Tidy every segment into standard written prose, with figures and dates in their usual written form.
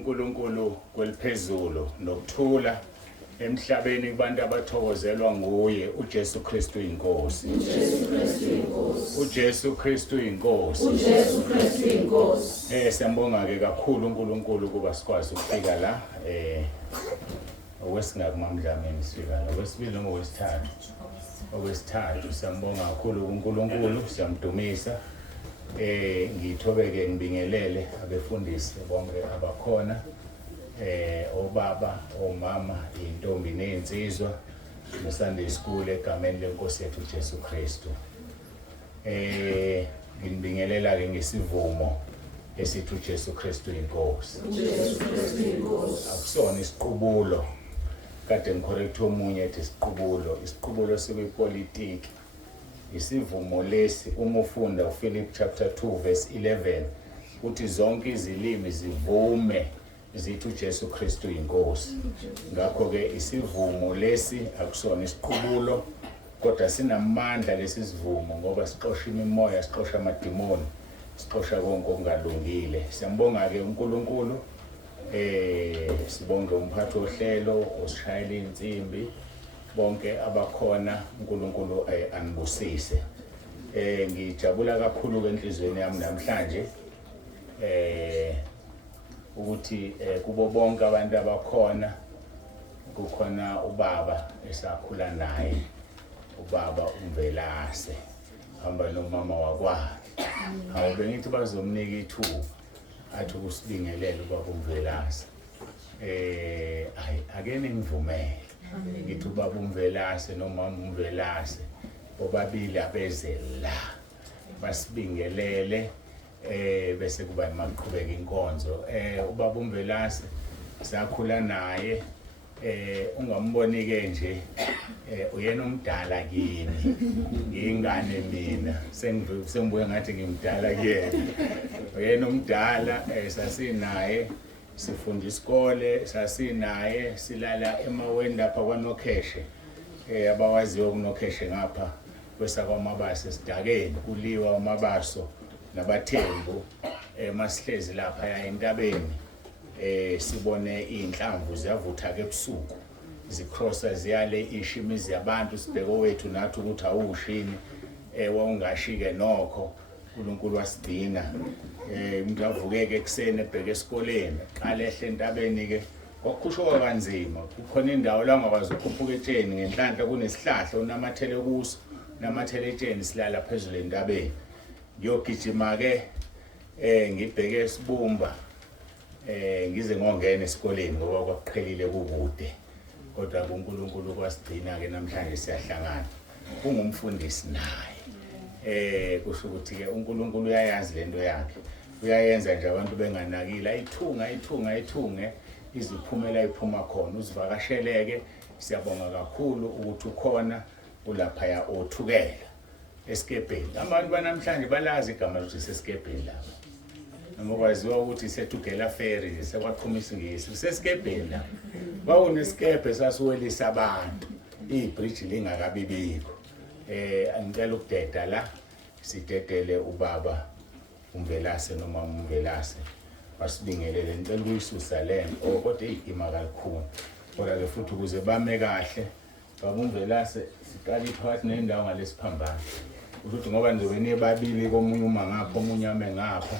uNkulunkulu kweliphezulu nokuthula emhlabeni kubantu abathokozelwa nguye uJesu Kristu inkosi. uJesu Kristu inkosi. Siyambonga ke kakhulu uNkulunkulu kuba sikwazi ukufika la okwesingakumamdlameni sifika la okwesibili ngokwesithathu siyambonga kakhulu uNkulunkulu siyamdumisa. Ngithobeke ngibingelele abefundisi bonke abakhona obaba omama intombi nezinsizwa eSunday School egameni lenkosi yethu Jesu Kristu. Ngibingelela ke ngesivumo esithi uJesu Kristu inkosi. Akusona isiqubulo kade ngicorrect omunye ethi isiqubulo sikuyipolitiki. Isivumo lesi uma ufunda uPhilip chapter 2 verse 11 uthi zonke izilimi zivume zithi uJesu Kristu inkosi. Ngakho ke isivumo lesi akusona isiqubulo kodwa sinamandla lesi sivumo ngoba sixosha imimoya, sixosha amadimoni, sixosha konke okungalungile. Siyambonga ke uNkulunkulu sibonge umphathi ohlelo osishayela insimbi bonke abakhona uNkulunkulu anibusise. Ngijabula kakhulu enhlizweni yami namhlanje ukuthi kubo bonke abantu abakhona kukhona ubaba esakhula naye, ubaba uMvelase hamba nomama wakwakhe. Awube ngithi bazomnika ithuba athi ukusibingelela ubaba uMvelase. Ake ningivumele ngithi ubaba uMvelase nomama uMvelase bobabili abezela basibingelele bese kuba maqhubeka inkonzo. Ubaba uMvelase sakhula naye ungamboni ke nje uyena umdala kini ngingane mina sengibuye ngathi ngimdala kuyena. Uyena umdala sasinaye sifunda isikole, sasinaye silala emaweni lapha kwaNokheshe. Abawaziyo kuNokheshe ngapha kwesakwamabase esidakeni kuliwa uMabaso nabaThembu. Masihlezi lapha entabeni sibone inhlamvu ziyavutha ke ebusuku zicrossa ziyale ishimizi yabantu sibheke wethu nathi ukuthi awushini wawungashike nokho uNkulunkulu wasidina. Umuntu avukeke ekseni ebheke esikoleni qalehle entabeni ke kwakukhushuka kanzima. Kukhona indawo la ngakwazi ukukhuphuka etsheni ngenhlanhla kunesihlahla unamathele kuso namathele etsheni silala phezulu entabeni. Ngiyogijima ke ngibheke esibumba ngize ngongena esikoleni ngoba kwakuqhelile kukude kodwa uNkulunkulu kwasigcina ke namhlanje siyahlangana ungumfundisi naye. Kusho ukuthi ke uNkulunkulu uyayazi lento yakhe, uyayenza nje abantu benganakile ayithunge iziphumela iphuma khona. Uzivakasheleke siyabonga kakhulu ukuthi ukhona ulapha ya othukela esikebheni. Abantu banamhlanje balazi igama lokuthi sesikebheni lapha noma kwaziwa ukuthi iseTugela ferry sekwaqhuma isingisi sesikebheni lapha. Kwawunesikebhe sasiwelisa abantu ibridge lingakabibikho. Angicela ukudeda la sidedele ubaba uMvelase noma uMvelase basibingelele. Ngicela ukuyisusa lento kodwa igima kakhulu kodwa ke futhi ukuze bame kahle baba uMvelase siqala iphakathi nendawo ngalesiphambano ukuthi ngoba nizobe nibabili komunye uma ngapha omunye ame ngapha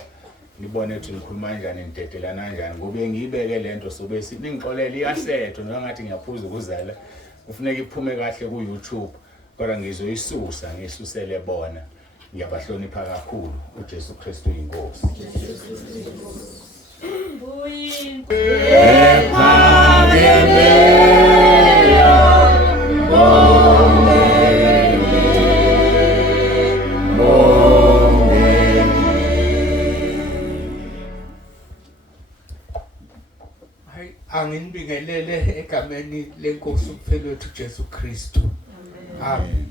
nibone ukuthi nikhuluma kanjani nidedelana kanjani ngobe ngiyibeke lento sobe siningixolele iyasetho noma ngathi ngiyaphuza ukuzala kufuneka iphume kahle ku YouTube kodwa ngizoyisusa ngisusele bona. Ngiyabahlonipha kakhulu. uJesu Kristu inkosi. Angibingelele egameni lenkosi umphelwethu uJesu Kristu. Amen.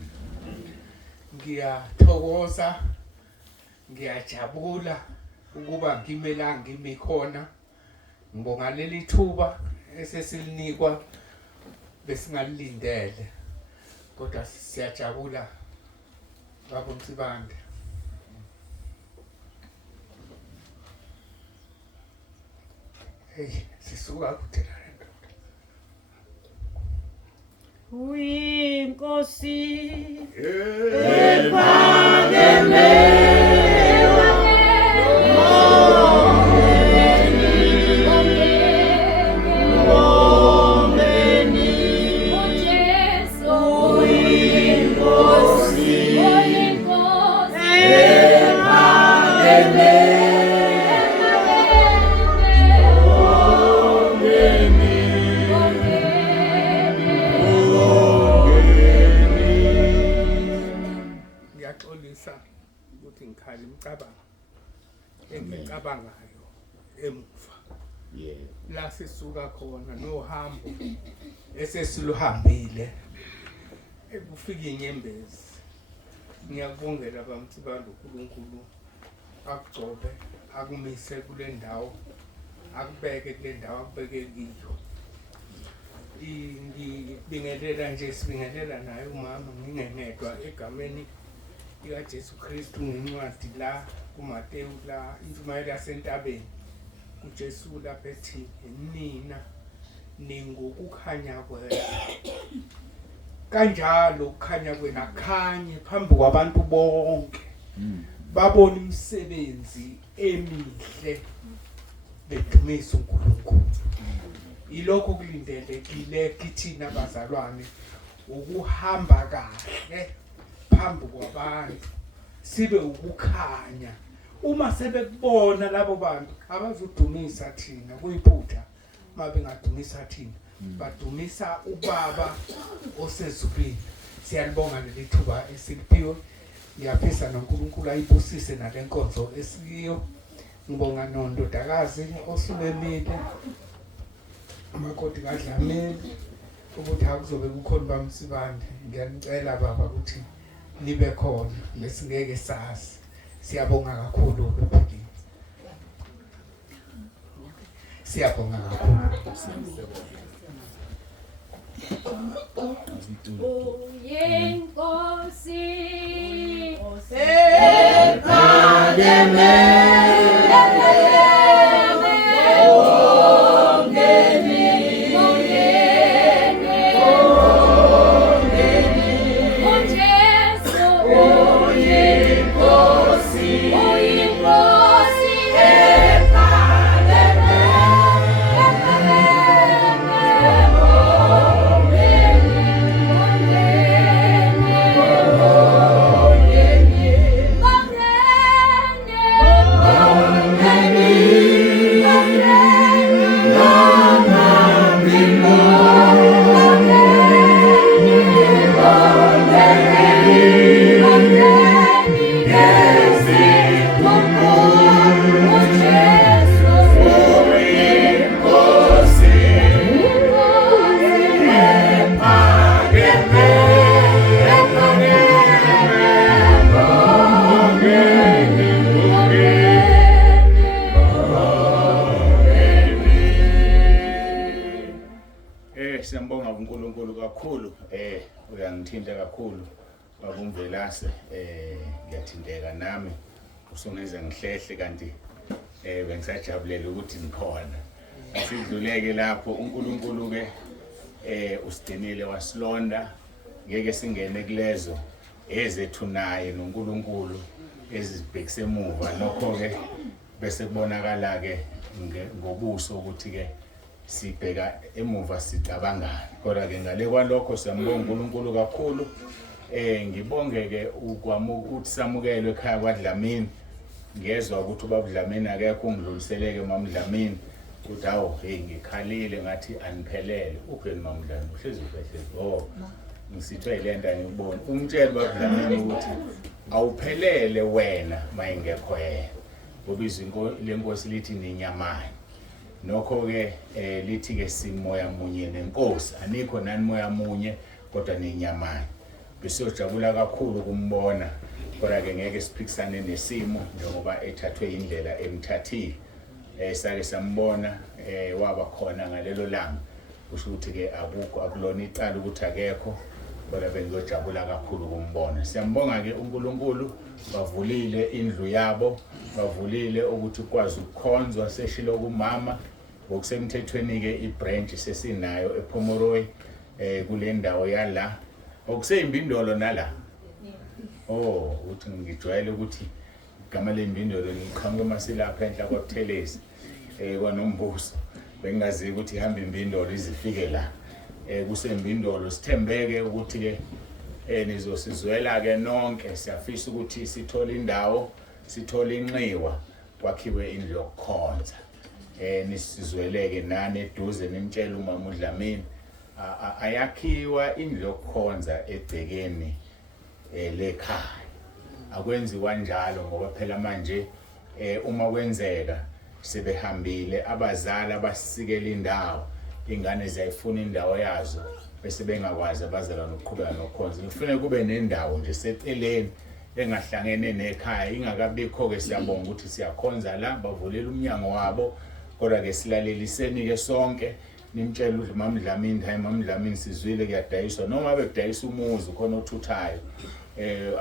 Ngiyathokoza, ngiyajabula ukuba ngimi khona. Ngibonga leli thuba esesilinikwa besingalilindele. Kodwa siyajabula baba uMsibande. hey sisuka kude la ndoda. Uyinkosi ngiyaxolisa ukuthi ngikhala imicabango engicabangayo emuva la sisuka khona nohambo esesiluhambile ekufika inyembezi. Ngiyakubongela bamthibalo uNkulunkulu akugcobe akumise kule ndawo akubeke kule ndawo akubeke kiyo. Ngibingelela nje sibingelela naye umama ngingenedwa egameni lika Jesu Kristu ngencwadi la kuMateyu la intshumayelo yasentabeni uJesu lapha ethi nina ningokukhanya kwenu kanjalo ukukhanya kwenu akhanye phambi kwabantu bonke babona imisebenzi emihle bedumisa uNkulunkulu. Ilokho kulindelekile kithina abazalwane ukuhamba kahle phambi kwabantu sibe ukukhanya. Uma sebekubona labo bantu abazudumisa thina kuyiphutha mabengadumisa thina badumisa ubaba osezulwini. Siyalibonga leli thuba esiliphiwe. Ngiyaphisa noNkulunkulu ayibusise nale nkonzo esiyo. Ngibonga nondodakazi osumemile umakoti kaDlamini ukuthi akuzobe kukhona bamsibande. Ngiyanicela baba ukuthi nibe khona lesingeke sazi. Siyabonga kakhulu Bheki. Siyabonga kakhulu. Uyinkosi siyambonga uNkulunkulu kakhulu. Uyangithinta kakhulu babumvelase. Ngiyathinteka nami usungenza ngihlehle kanti bengisajabulela ukuthi ngikhona. Sidluleke lapho uNkulunkulu ke usigcinile wasilonda. Ngeke singene kulezo ezethu naye noNkulunkulu ezibhekise emuva. Nokho ke bese kubonakala ke ngobuso ukuthi ke sibheka emuva sicabangana. Kodwa ke ngale kwalokho siyambonga uNkulunkulu kakhulu. Ngibongeke ukuthi samukelwe ekhaya kwaDlamini. Ngiyezwa ukuthi ubaba Dlamini akekho ungidluliseleke mama Dlamini. Ukuthi awu ngikhalile ngathi aniphelele. Upheni mama Dlamini uhlezi uphethele. Ngisithwe ilenta ngibona. Umtshela ubaba Dlamini ukuthi awuphelele wena mayingekho yena. Ngoba izwi lenkosi lithi ninyamanye. Nokho ke lithi ke simoya munye nenkosi. Anikho nani moya munye kodwa ninyamanye. Besiyojabula kakhulu kumbona. Kodwa ke ngeke siphikisane nesimo njengoba ethathwe indlela emthathile. Sake sambona waba khona ngalelo langa. Kusho ukuthi ke akulona icala ukuthi akekho. Kodwa bengiyojabula kakhulu kumbona. Siyambonga ke uNkulunkulu bavulile indlu yabo. Bavulile ukuthi ukwazi ukukhonzwa seshilo kumama. ngokusemthethweni ke ibranch sesinayo ePomoroy kule ndawo yala okuseyimbindolo nala uthi ngijwayele ukuthi igama leyimbindolo liqhamuka masilapha enhla kwaButhelezi kwaNombuso bengazi ukuthi ihamba imbindolo izifike la kusembindolo sithembeke ukuthi ke nizosizwela ke nonke siyafisa ukuthi sithole indawo sithole inxiwa kwakhiwe indlu yokukhonza nisizweleke nani eduze nimtshela uMama uDlamini ayakhiwa indlu yokukhonza ebhekeni lekhaya akwenziwa njalo ngoba phela manje uma kwenzeka sebehambile abazali abasikela indawo ingane ziyayifuna indawo yazo bese bengakwazi abazalwane ukuqhubeka nokukhonza kufanele kube nendawo nje seceleni engahlangene nekhaya ingakabikho ke siyabonga ukuthi siyakhonza la bavulela umnyango wabo kodwa ke silaleliseni ke sonke nimtshela ukuthi Mama Dlamini hayi Mama Dlamini sizwile kuyadayiswa noma bekudayisa umuzi khona othuthayo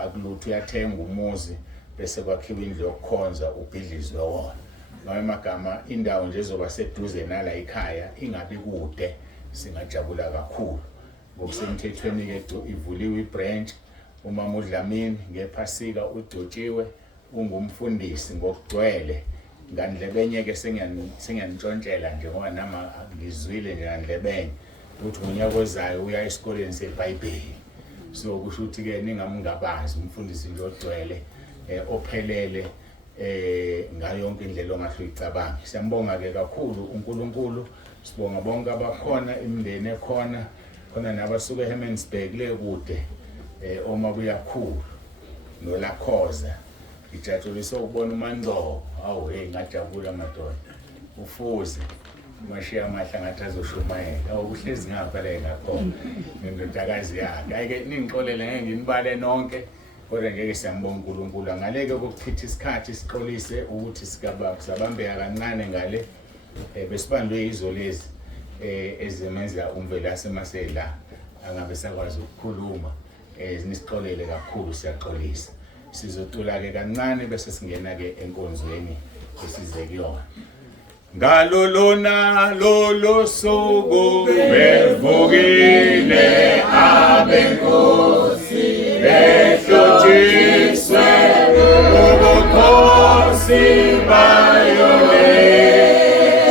akulutho uyathenga umuzi bese kwakhiwa indlu yokukhonza ubhidlizwe wona noma amagama indawo nje ezoba seduze nala ekhaya ingabi kude singajabula kakhulu ngokusemthethweni ke ivuliwe ibranch uMama uDlamini ngephasika uDotshiwe ungumfundisi ngokugcwele ngandlebenye ke sengiyantshontshela nje ngoba nama ngizwile nje ngandlebenye ukuthi unyaka ozayo uya esikoleni seBhayibheli so kusho ukuthi ke ningamungabazi umfundisi nje ogcwele ophelele ngayo yonke indlela ongahle uyicabanga siyambonga ke kakhulu uNkulunkulu sibonga bonke abakhona imindeni ekhona khona nabasuka eHemmensburg le kude oma kuyakhulu nolakhoza ijatshulisa ukubona uMandlovu ngajabula madoda ufuze mashiya amahla ngathi azoshumayela uhlezi ngapha la ngakhona ngendodakazi yakhe ayike ningixolele ngeke nginibale nonke kodwa ngeke siyambonga uNkulunkulu ngaleke ukuchitha isikhathi sixolise ukuthi sabambeka kancane ngale besibandwe izolezi ezimenza umvelase masela angabe sakwazi ukukhuluma nisixolele kakhulu siyaxolisa sizocula ke kancane bese singena ke enkonzweni esize kuyona ngalolona lolo suku bevukile abenkosi behlotshiswe ubukhosi bayole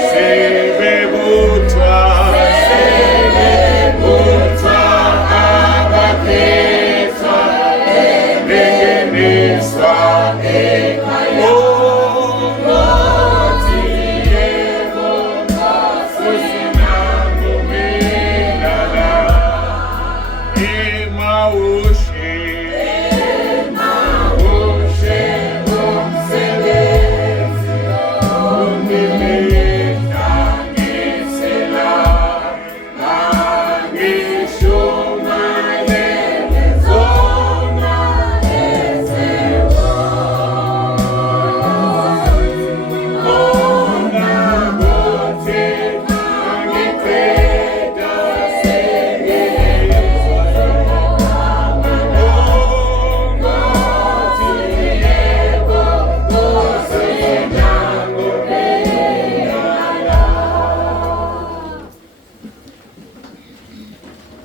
sebebuthwa abaphethwa bengeniswa ekhaya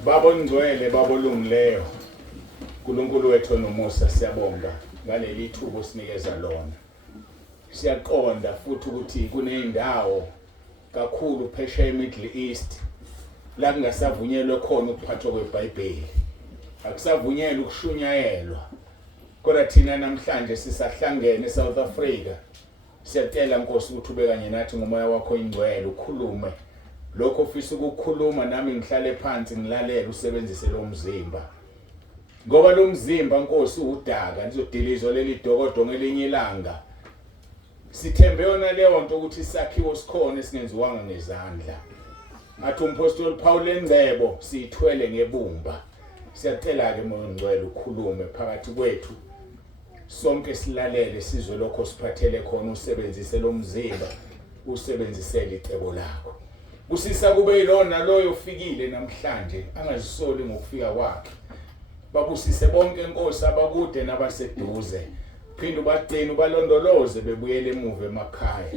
babongcwele babolungileyo uNkulunkulu wethu nomusa siyabonga ngaleli thubo osinikeza lona siyaqonda futhi ukuthi kuneyindawo kakhulu phesheya eMiddle East la kungasavunyelwe khona ukuphathwa kweBhayibheli akusavunyelwe ukushunyayelwa kodwa thina namhlanje sisahlangene eSouth Africa siyacela Nkosi ukuthi ube kanye nathi ngomoya wakho ingcwele ukhulume lokho ufisa ukukhuluma nami ngihlale phansi ngilalela usebenzise lo mzimba ngoba lo mzimba Nkosi udaka nizodilizwa leli dokodo ngelinye ilanga sithembe yona leyo nto ukuthi sakhiwo sikhona esingenziwanga ngezandla athi umpostoli Paul Engcebo sithwele ngebumba siyacela ke moya ngcwele ukhulume phakathi kwethu sonke silalele sizwe lokho siphathele khona usebenzise lo mzimba usebenzisele icebo lakho kusisa kube yilona loyo ufikile namhlanje angazisoli ngokufika kwakhe babusise bonke Nkosi abakude nabaseduze phinde ubagcine ubalondoloze bebuyele emuva emakhaya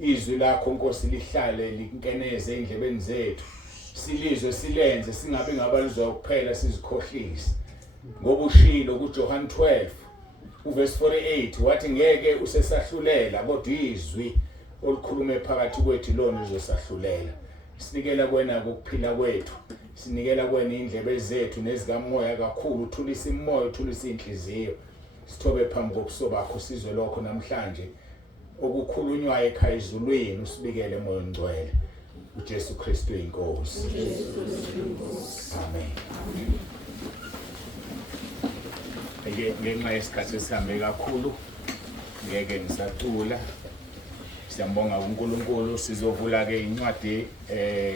izwi lakho Nkosi lihlale linkeneze endlebeni zethu silizwe silenze singabe ngabalizwa kuphela sizikhohlise ngoba ushilo kuJohn 12 uverse 48 wathi ngeke usesahlulela kodwa izwi olukhulume phakathi kwethu lona uzosahlulela sinikela kwena ukuphila kwethu sinikela kwena indlebe zethu nezikamoya kakhulu uthulisa imoya uthulisa inhliziyo sithobe phambi kobuso bakho sizwe lokho namhlanje okukhulunywa ekhaya ezulwini usibikele emoya ongcwele uJesu Kristu inkosi amen ngenxa yesikhathi esihambe kakhulu ngeke ngisacula siyambonga uNkulunkulu sizovula ke incwadi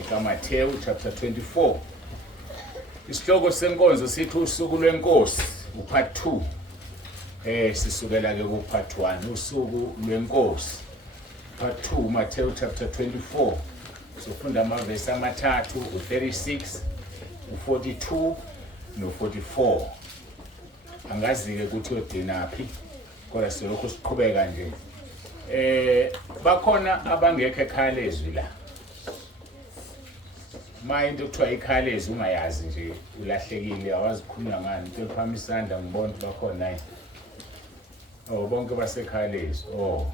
kaMathewu chapter 24 isihloko senkonzo sithi usuku lwenkosi upart 2 sisukela ke ku part 1 usuku lwenkosi part 2 Mathewu chapter 24 sifunda amavesi amathathu u36 u42 no44 angazi ke ukuthi udinaphi kodwa silokho siqhubeka nje bakhona abangekho ekhaya lezwi la manje kuthiwa ikhaya lezwi ungayazi nje ulahlekile awazi ukukhuluma ngani into liphama isandla ngibona bakhona yini bonke basekhaya lezwi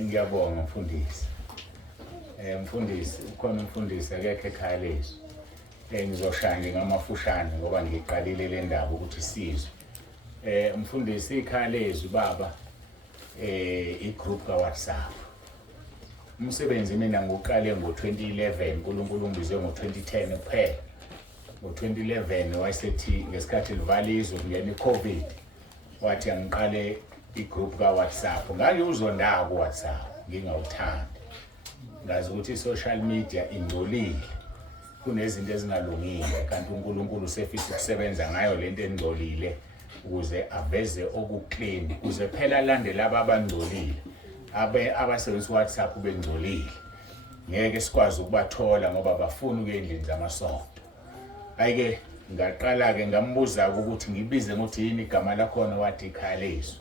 ngiyabonga mfundisi mfundisi ukhona umfundisi akekho ekhaya lezwi ngizoshaya nje ngamafushane ngoba ngiqalile le ndaba ukuthi sizwe mfundisi ikhaya lezwi baba igroup ka WhatsApp umsebenzi mina ngoqale ngo2011 uNkulunkulu ungizwe ngo2010 kuphela ngo2011 wayesethi ngesikhathi livalizwe ngene iCovid wathi angiqale igroup ka WhatsApp ngake uzondawo ku WhatsApp ngingawuthandi ngazi ukuthi social media ingcolile kunezinto ezingalungile kanti uNkulunkulu usefisa ukusebenza ngayo lento engcolile ukuze aveze okuclean ukuze phela alandele abangcolile abasebenzisa WhatsApp bengcolile ngeke sikwazi ukubathola ngoba bafuna ukuyendlini zamasonto ayike ngaqala ke ngambuza ukuthi ngibize ngokuthi yini igama lakho wathi ikhaya lezwi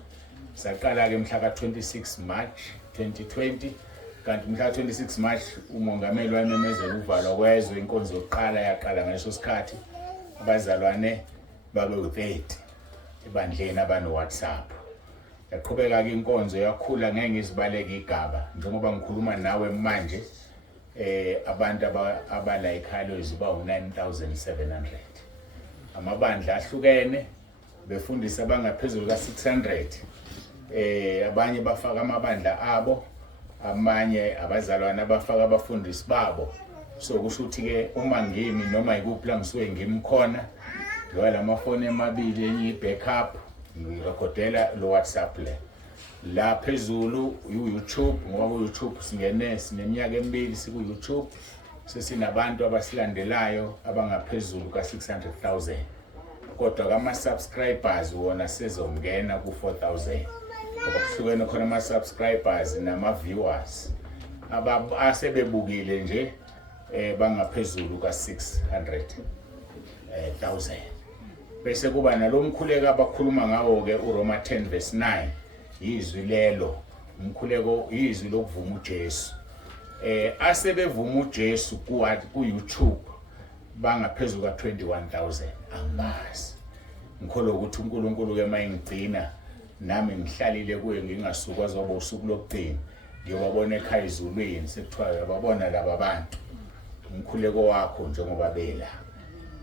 saqala ke mhla ka26 March 2020 kanti mhla 26 March umongameli wamemezela uvalwa kwezwe inkonzo yokuqala yaqala ngaleso sikhathi abazalwane babe u30 ebandleni abano WhatsApp yaqhubeka ke inkonzo yakhula ngeke ngizibaleke igaba njengoba ngikhuluma nawe manje abantu abala ekhaya lezwi ba u9700 amabandla ahlukene befundisa abangaphezulu ka600 abanye bafaka amabandla abo amanye abazalwane abafaka abafundisi babo so kusho ukuthi ke uma ngimi noma ikuphi la ngisuke ngimkhona ngoba lamafoni emabili enye i-backup ngirekhodela lo WhatsApp la phezulu YouTube ngoba ku-YouTube sineminyaka emibili siku-YouTube sesinabantu abasilandelayo abangaphezulu ka600,000 kodwa kama-subscribers wona sezongena ku-4,000 ngoba kuhlukene khona ama-subscribers nama-viewers asebebukile nje bangaphezulu ka600,000 bese kuba nalomkhuleko abakhuluma ngawo ke uRoma 10 verse 9 izwi lelo umkhuleko izwi lokuvuma uJesu asebevuma uJesu ku-YouTube bangaphezulu ka21,000 angazi ngikholwa ukuthi uNkulunkulu ke mayengigcina nami ngihlalile kuye ngingasuka zoba usuku lokugcina ngiyobabona ekhaya ezulwini sekuthiwa yababona laba bantu umkhuleko wakho njengoba bela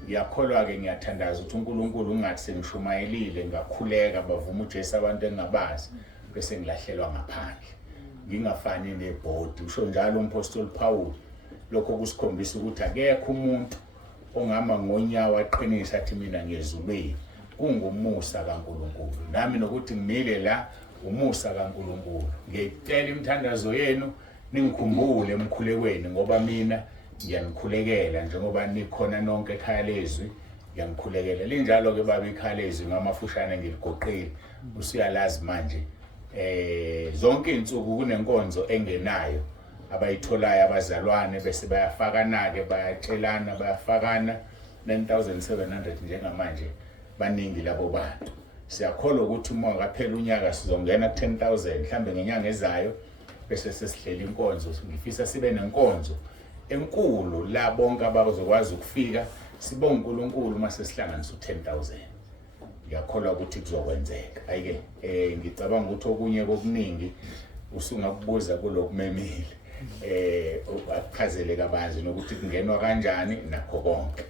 ngiyakholwa ke ngiyathandaza ukuthi uNkulunkulu ungathi sengishumayelile ngakhuleka bavuma uJesu abantu engabazi bese ngilahlelwa ngaphandle ngingafani nebhodi usho njalo umpostoli Paul lokho kusikhombisa ukuthi akekho umuntu ongama ngonyawo aqinisa athi mina ngiyezulwini kungumusa kaNkulunkulu nami nokuthi ngimile la umusa kaNkulunkulu ngiyicela imithandazo yenu ningikhumbule emkhulekweni ngoba mina ngiyanikhulekela njengoba nikhona nonke ekhaya lezwi ngiyanikhulekela linjalo ke baba ikhaya lezwi ngamafushane ngiligoqile usiyalazi manje zonke insuku kunenkonzo engenayo abayitholayo abazalwane bese bayafakana ke bayatshelana bayafakana 9700 njengamanje baningi labo bantu siyakholwa ukuthi uma ngaphela unyaka sizongena ku10,000 mhlambe ngenyanga ezayo bese sesihlela inkonzo. Ngifisa sibe nenkonzo enkulu la bonke abazokwazi ukufika sibonge uNkulunkulu mase sihlanganisa u10,000. Ngiyakholwa ukuthi kuzokwenzeka. Ayike ngicabanga ukuthi okunye kokuningi usungakubuza kulokumemile. Akuchazele kabanzi nokuthi kungenwa kanjani nakho konke.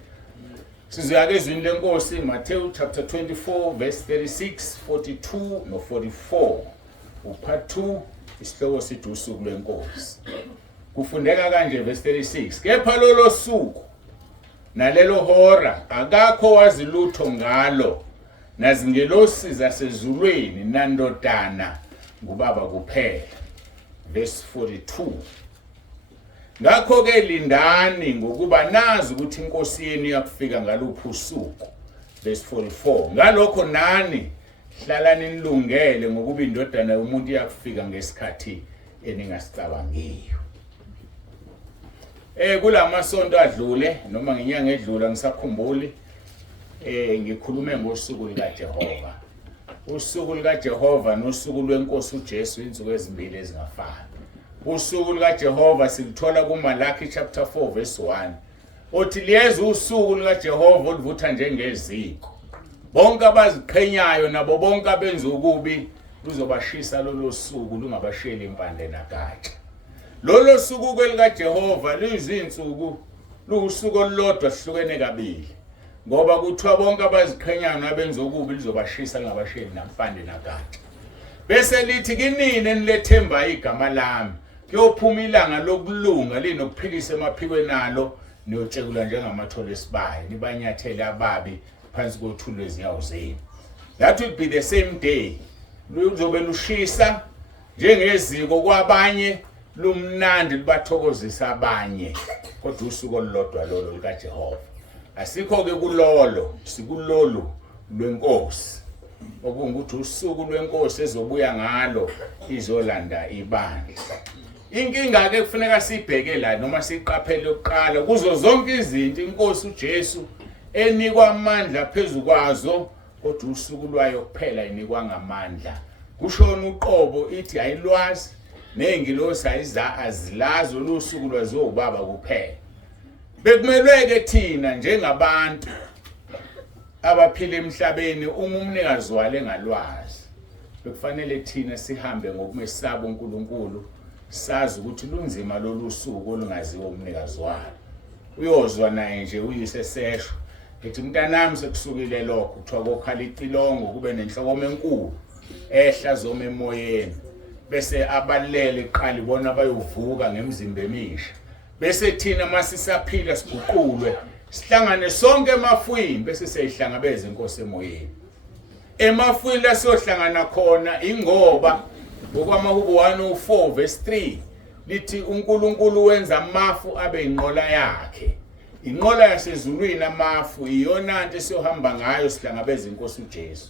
Sizoya ezwini lenkosi Matthew chapter 24 verse 36, 42 no 44. Part 2 isihloko sithi usuku lwenkosi. Kufundeka kanje verse 36. Kepha lolo suku nalelo hora akakho wazi lutho ngalo, nazingelosi zasezulwini nandodana ngubaba kuphela. Verse 42. Ngakho ke lindani ngokuba nazi ukuthi inkosi yenu yakufika ngaluphi usuku. Verse 44. Ngalokho nani hlalani nilungele ngokuba indodana yomuntu yakufika ngesikhathi eningasicabangile. Kulamasonto adlule noma ngenyanga edlula ngisakhumbuli ngikhulume ngosuku likaJehova. Usuku likaJehova nosuku lwenkosi uJesu insuku ezimbili ezingafani. Usuku likaJehova silithola kuMalaki chapter 4 verse 1. Uthi liyeza usuku likaJehova oluvutha njengeziko. Bonke abaziqhenyayo nabo bonke abenza ukubi luzobashisa lolo suku lungabasheli impande nagatsha. Lolo suku likaJehova luyizinsuku lusuku olulodwa sihlukene kabili. Ngoba kuthiwa bonke abaziqhenyayo nabenza ukubi lizobashisa lingabasheli nampande nagatsha. Bese lithi kinini enilethemba igama lami kuyophuma ilanga lokulunga linokuphilisa emaphikweni nalo niyotshekula njengamathole esibaye nibanyathele ababi phansi kothuli lwezinyawo zenu. That will be the same day. Luzobe lushisa njengeziko kwabanye lumnandi libathokozisa abanye kodwa usuku olulodwa lolo likaJehova. Asikho ke kulolo sikulolu lwenkosi. Okungukuthi usuku lwenkosi ezobuya ngalo izolanda ibandla. Inkinga ke kufuneka sibheke la noma siqaphele ukuqala kuzo zonke izinto inkosi uJesu enikwa amandla phezukwazo kodwa usuku lwayo kuphela inikwa ngamandla. Kushona uqobo ithi ayilwazi nengilosi azilazi olusuku lwazo ubaba kuphela. Bekumelwe-ke thina njengabantu abaphila emhlabeni umnikazi wale ngalwazi. Bekufanele thina sihambe ngokumesaba uNkulunkulu sazi ukuthi lunzima lolu suku olungaziwa umnikazi walo. Uyozwa naye nje uyise sesho ethi mntanami sekusukile lokho kuthiwa kokhala icilongo kube nenhloko enkulu ehla zoma emoyeni bese abalele iqala ibona bayovuka ngemizimba emisha. Bese thina masisaphila siguqulwe sihlangane sonke emafwini bese siyihlangabeza inkosi emoyeni. Emafwini la siyohlangana khona ingoba ngokwamahubo 104 verse 3 lithi uNkulunkulu wenza amafu abe inqola yakhe. Inqola yasezulwini amafu iyona nto siyohamba ngayo sihlangabeza inkosi uJesu.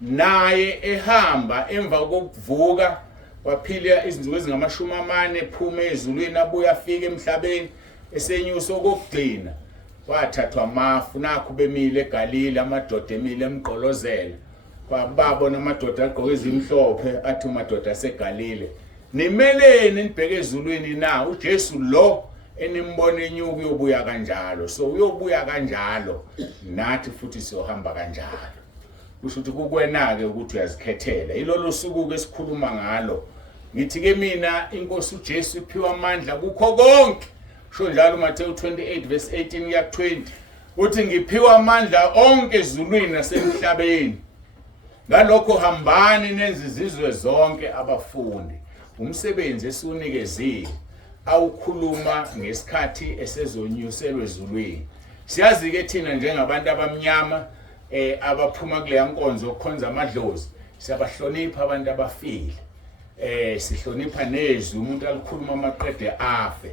Naye ehamba emva kokuvuka waphila izinsuku ezingama40 ephuma ezulwini abuya afika emhlabeni esenyusa okugcina wathathwa amafu nakho bemile eGalile amadoda emile emgqolozela babona amadoda agqoke ezimhlophe athi amadoda aseGalile nimeleni nibheke ezulwini na uJesu lo enimbona enyuku uyobuya kanjalo so uyobuya kanjalo nathi futhi siyohamba kanjalo. Kusho ukuthi kukwena ke ukuthi uyazikhethela ilolo suku ke sikhuluma ngalo. Ngithi ke mina inkosi uJesu iphiwa amandla kukho konke. Sho njalo Matthew 28 verse 18 ya 20 uthi ngiphiwa amandla onke ezulwini nasemhlabeni. Ngalokho hambani nenze izizwe zonke abafundi. Umsebenzi esiwunikezile awukhuluma ngesikhathi esezonyuselwe ezulwini. Siyazi ke thina njengabantu abamnyama abaphuma kule nkonzo okukhonza amadlozi siyabahlonipha abantu abafile. Sihlonipha nezwi umuntu alikhuluma amaqede afe.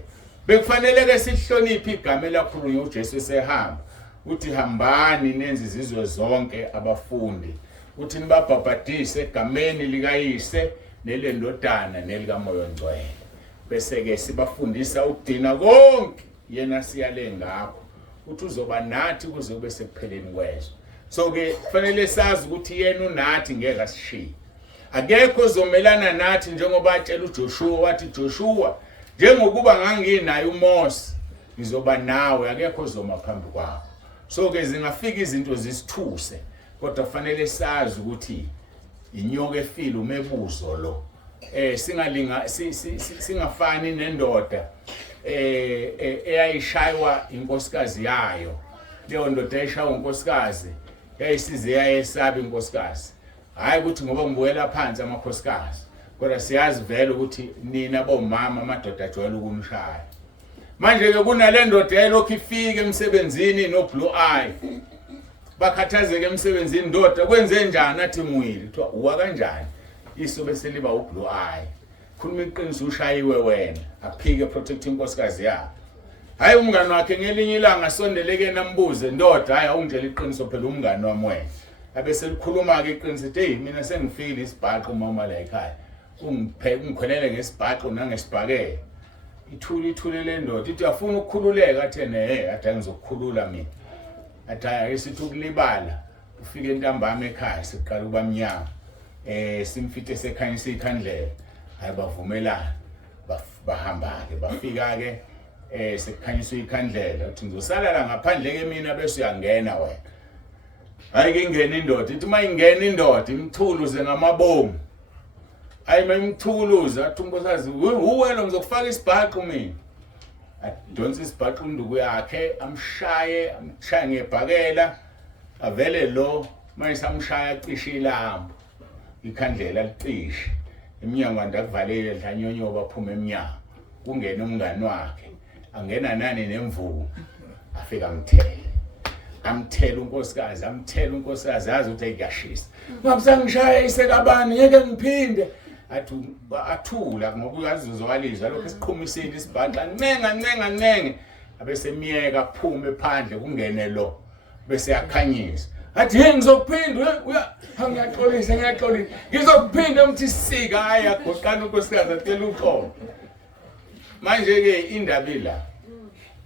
Bekufanele ke sihloniphe igama lakhulunywa uJesu esehamba. Uthi hambani nenze izizwe zonke abafundi. Uthi nibabhabhadise egameni likaYise nelendodana nelikaMoya oNgcwele. Bese ke sibafundisa ukudina konke yena siyale ngakho. Uthi uzoba nathi kuze kube sekupheleni kwezwe. So ke kufanele sazi ukuthi yena unathi ngeke asishiye. akekho ozomelana nathi njengoba atshela uJoshua wathi Joshua njengokuba nganginayo uMose ngizoba nawe akekho ozoma phambi kwakho. So ke zingafika izinto zisithuse kodwa kufanele sazi ukuthi inyoka efile umebuzo lo singalinga singafani nendoda eyayishaywa inkosikazi yayo. Leyo ndoda eyishaywa unkosikazi yayisize yayesaba inkosikazi, hayi ukuthi ngoba ngibuyela phansi amakhosikazi, kodwa siyazi vele ukuthi nina bomama amadoda ajwayele ukumshaya. Manje ke kunale ndoda yayilokhu ifike emsebenzini no blue eye, bakhathazeke emsebenzini, ndoda kwenze njani athi mwili kuthiwa uwa kanjani, iso bese liba ublue eye. Khuluma iqiniso ushayiwe wena, aphike protect inkosikazi yakhe. Hayi umngani wakhe ngelinye ilanga sondeleke nambuze, ndoda hayi awungitshela iqiniso phela umngani wami wena. Abese likhuluma ke iqiniso ethi hey mina sengifile isibhaqo mama la ekhaya, ungikhwelele ngesibhaqo nangesibhakela. Ithule le ndoda ithi afuna ukukhululeka, athene athi ngizokukhulula mina. Athi ayisithi ukulibala ufike entambama ekhaya siqala kuba mnyama, simfite sekhanyisa ikhandlela. Hayi bavumelana bahamba ke bafika ke sekukhanyiswa ikhandlela, uthi ngizosala la ngaphandle ke mina bese uyangena wena. Hayi ke ingena indoda ithi mayingena indoda imthuluze ngamabomu. Hayi mayimthuluza athi unkosikazi uwena ngizokufaka isibhaqo mina. Adonsa isibhaqo induku yakhe amshaye ngebhakela, avele lo manje samshaya cishe ilambu ikhandlela licishe. Emnyango andakuvalele dlanyonyoba aphuma emnyango, kungena umngani wakhe angena nani nemvubu, afika amthela unkosikazi yazi ukuthi ayikashisa. Ngabusangishaya isekabani ngeke ngiphinde. Athi athula ngoba uyazi uzwalizwa lokho esiqhumisile isibhaxa ncenga abese miyeka aphume phandle kungene lo bese yakhanyisa. Athi hey ngizokuphinda ngiyaxolisa ngizokuphinda umthi sika hayi agoqana unkosikazi atela uqobo. Manje ke indaba la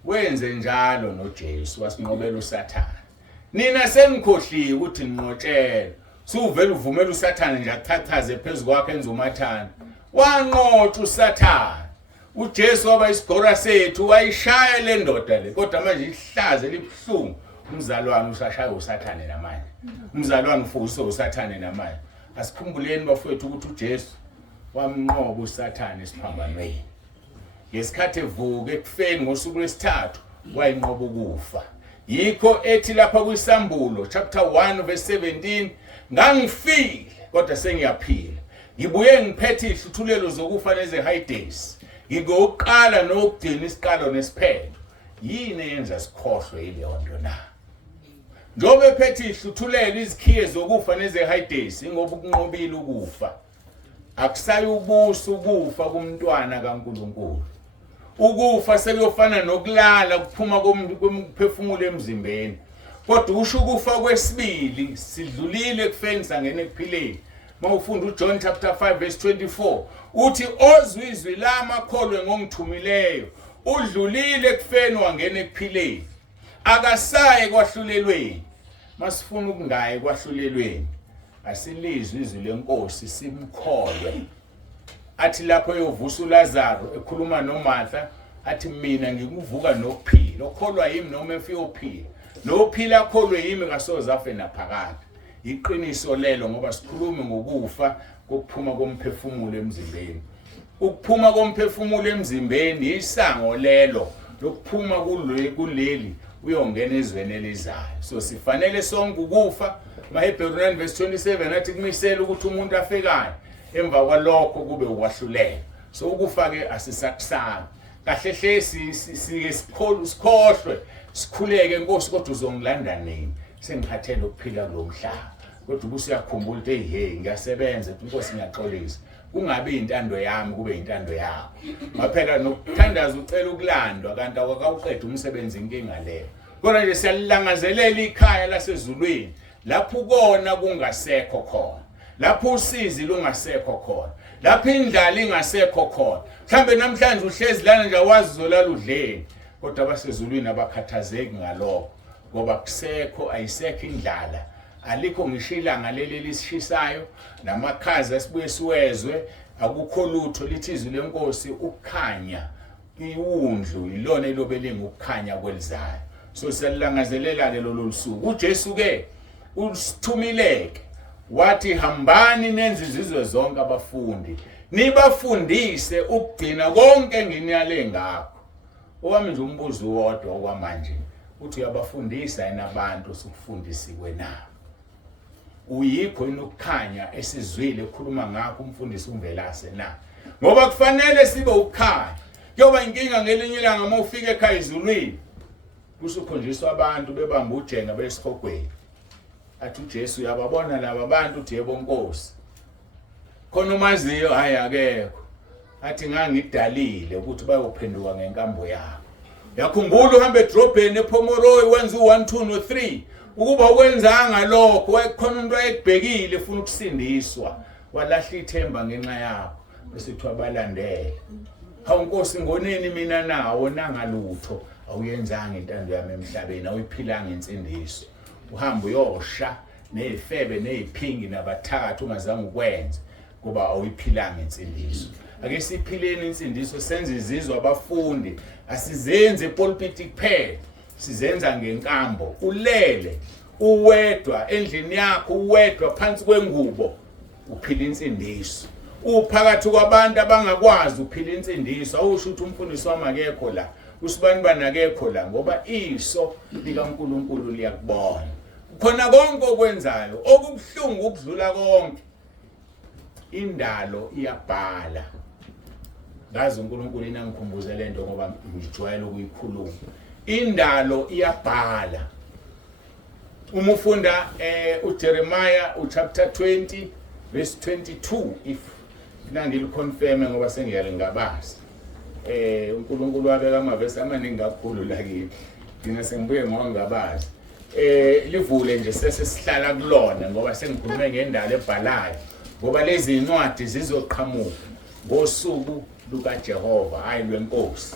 wenze njalo noJesu wasinqobela uSathane. Nina senikhohliwe ukuthi ninqotshela, suvela uvumela uSathane nje athathaze phezukwakhe enze umathana. Wanqotha uSathane. uJesu waba isigora sethu, wayishaya le ndoda le, kodwa manje ihlaze libhlungu. Umzalwane usashaya uSathane namanje, umzalwane ufuse uSathane namanje. Asikhumbuleni bafowethu ukuthi uJesu wamnqoba uSathane esiphambanweni. Ngesikhathi evuka ekufeni ngosuku lwesithathu wayinqoba ukufa. Yikho ethi lapha kwisambulo chapter 1 verse 17, ngangifile kodwa sengiyaphila, ngibuye ngiphethe ihluthulelo zokufa nezeHades, ngikokuqala nokugcina isiqalo nesiphetho. Yini eyenza sikhohlwe ileyo nto na? Njobe phethe ihluthulelo izikhiye zokufa nezeHades ngoba ukunqobile ukufa, akusayi ubuso ukufa kumntwana kaNkulunkulu. Ukufa sekuyofana nokulala kuphuma komphefumulo emzimbeni, kodwa usho ukufa kwesibili sidlulile ekufeni sangena ekuphileni. Mawufunda uJohn chapter 5 verse 24 uthi ozwizwi lamakholwe ngongithumileyo udlulile ekufeni wangena ekuphileni, akasaye kwahlulelweni. Masifuna ukungayi kwahlulelweni asilizwe izwi lenkosi simkholwe. Athi lapho eyovusa uLazaro ekhuluma noMartha athi mina ngikuvuka nokuphila, okholwa yimi noma efiyophila, nophila akholwe yimi kasoze afe naphakade. Iqiniso lelo ngoba sikhuluma ngokufa kokuphuma komphefumulo emzimbeni. Ukuphuma komphefumulo emzimbeni isango lelo lokuphuma kuleli uyongena ezweni elizayo. So sifanele sonke ukufa. MaHebheru 9 verse 27 athi kumisela ukuthi umuntu afekayo emva kwalokho kube ukwahluleka. So ukufa ke asisakusana. Kahle hle sike sikhohlwe sikhuleke Nkosi, kodwa uzongilanda nini? Sengiphathele ukuphila kulomhlaba. Kodwa ubusiyakhumbula ukuthi hey ngiyasebenza, Nkosi ngiyaxolisa. Kungabe intando yami kube intando yakho. Maphela nokuthandaza ucela ukulandwa kanti awakawuqeda umsebenzi inkinga leyo. Kodwa nje siyalangazelela ikhaya lasezulwini lapho kona kungasekho khona, lapho usizi lungasekho khona, lapho indlala ingasekho khona. Mhlambe namhlanje uhlezi lana nje wazi uzolala udleni, kodwa abasezulwini abakhathazeki ngalokho ngoba kusekho ayisekho indlala, alikho ngisho ilanga leli lisishisayo namakhazi asibuye siwezwe akukho lutho lithi izwi lenkosi ukukhanya iwundlu ilona elobe lingukukhanya kwelizayo so siyalilangazelela lelo lusuku uJesu ke usithumileke wathi hambani nenze izizwe zonke abafundi nibafundise ukugcina konke enginiyale ngakho owami nje umbuzo wodwa okwamanje uthi uyabafundisa yena abantu sikufundisiwe na uyikho inokukhanya esizwile ekhuluma ngakho umfundisi uMvelase na ngoba kufanele sibe ukukhanya kuyoba inkinga ngelinye ilanga uma ufika ekhaya izulwini kusukhonjiswa abantu bebamba ujenga besihogweni athi uJesu uyababona laba abantu uthi yebo Nkosi khona umaziyo hayi akekho athi ngangidalile ukuthi bayophenduka ngenkambo yabo yakhumbula uhambe edrobheni ePomoroy wenza u1 2 no 3 ukuba ukwenzanga lokho wayekhona umuntu ayekubhekile ufuna ukusindiswa walahla ithemba ngenxa yakho bese kuthiwa balandele hawu Nkosi ngoneni mina nawo nangalutho awuyenzanga intando yami emhlabeni awuyiphilanga insindiso uhamba uyosha nezifebe neziphingi nabathathu ungazange ukwenze kuba awuyiphilanga insindiso ake siphileni insindiso senze izizwe abafundi asizenze epolitiki kuphela sizenza ngenkambo ulele uwedwa endlini yakho uwedwa phansi kwengubo uphila insindiso uphakathi kwabantu abangakwazi uphila insindiso awusho ukuthi umfundisi wami akekho la usibani banakekho la ngoba iso likaNkulunkulu liyakubona khona konke okwenzayo okubuhlungu ukudlula konke indalo iyabhala ngazi uNkulunkulu inangikhumbuza lento ngoba ngijwayele ukuyikhuluma indalo iyabhala uma ufunda uJeremiah chapter 20 verse 22 if ngiliconfirm ngoba sengiyale ngabazi uNkulunkulu wabeka amavesi amaningi kakhulu la kimi ngina sengibuye ngongabazi livule nje sesihlala kulona ngoba sengikhulume ngendalo ebhalayo ngoba lezi incwadi zizoqhamuka ngosuku lukaJehova hayi lwenkosi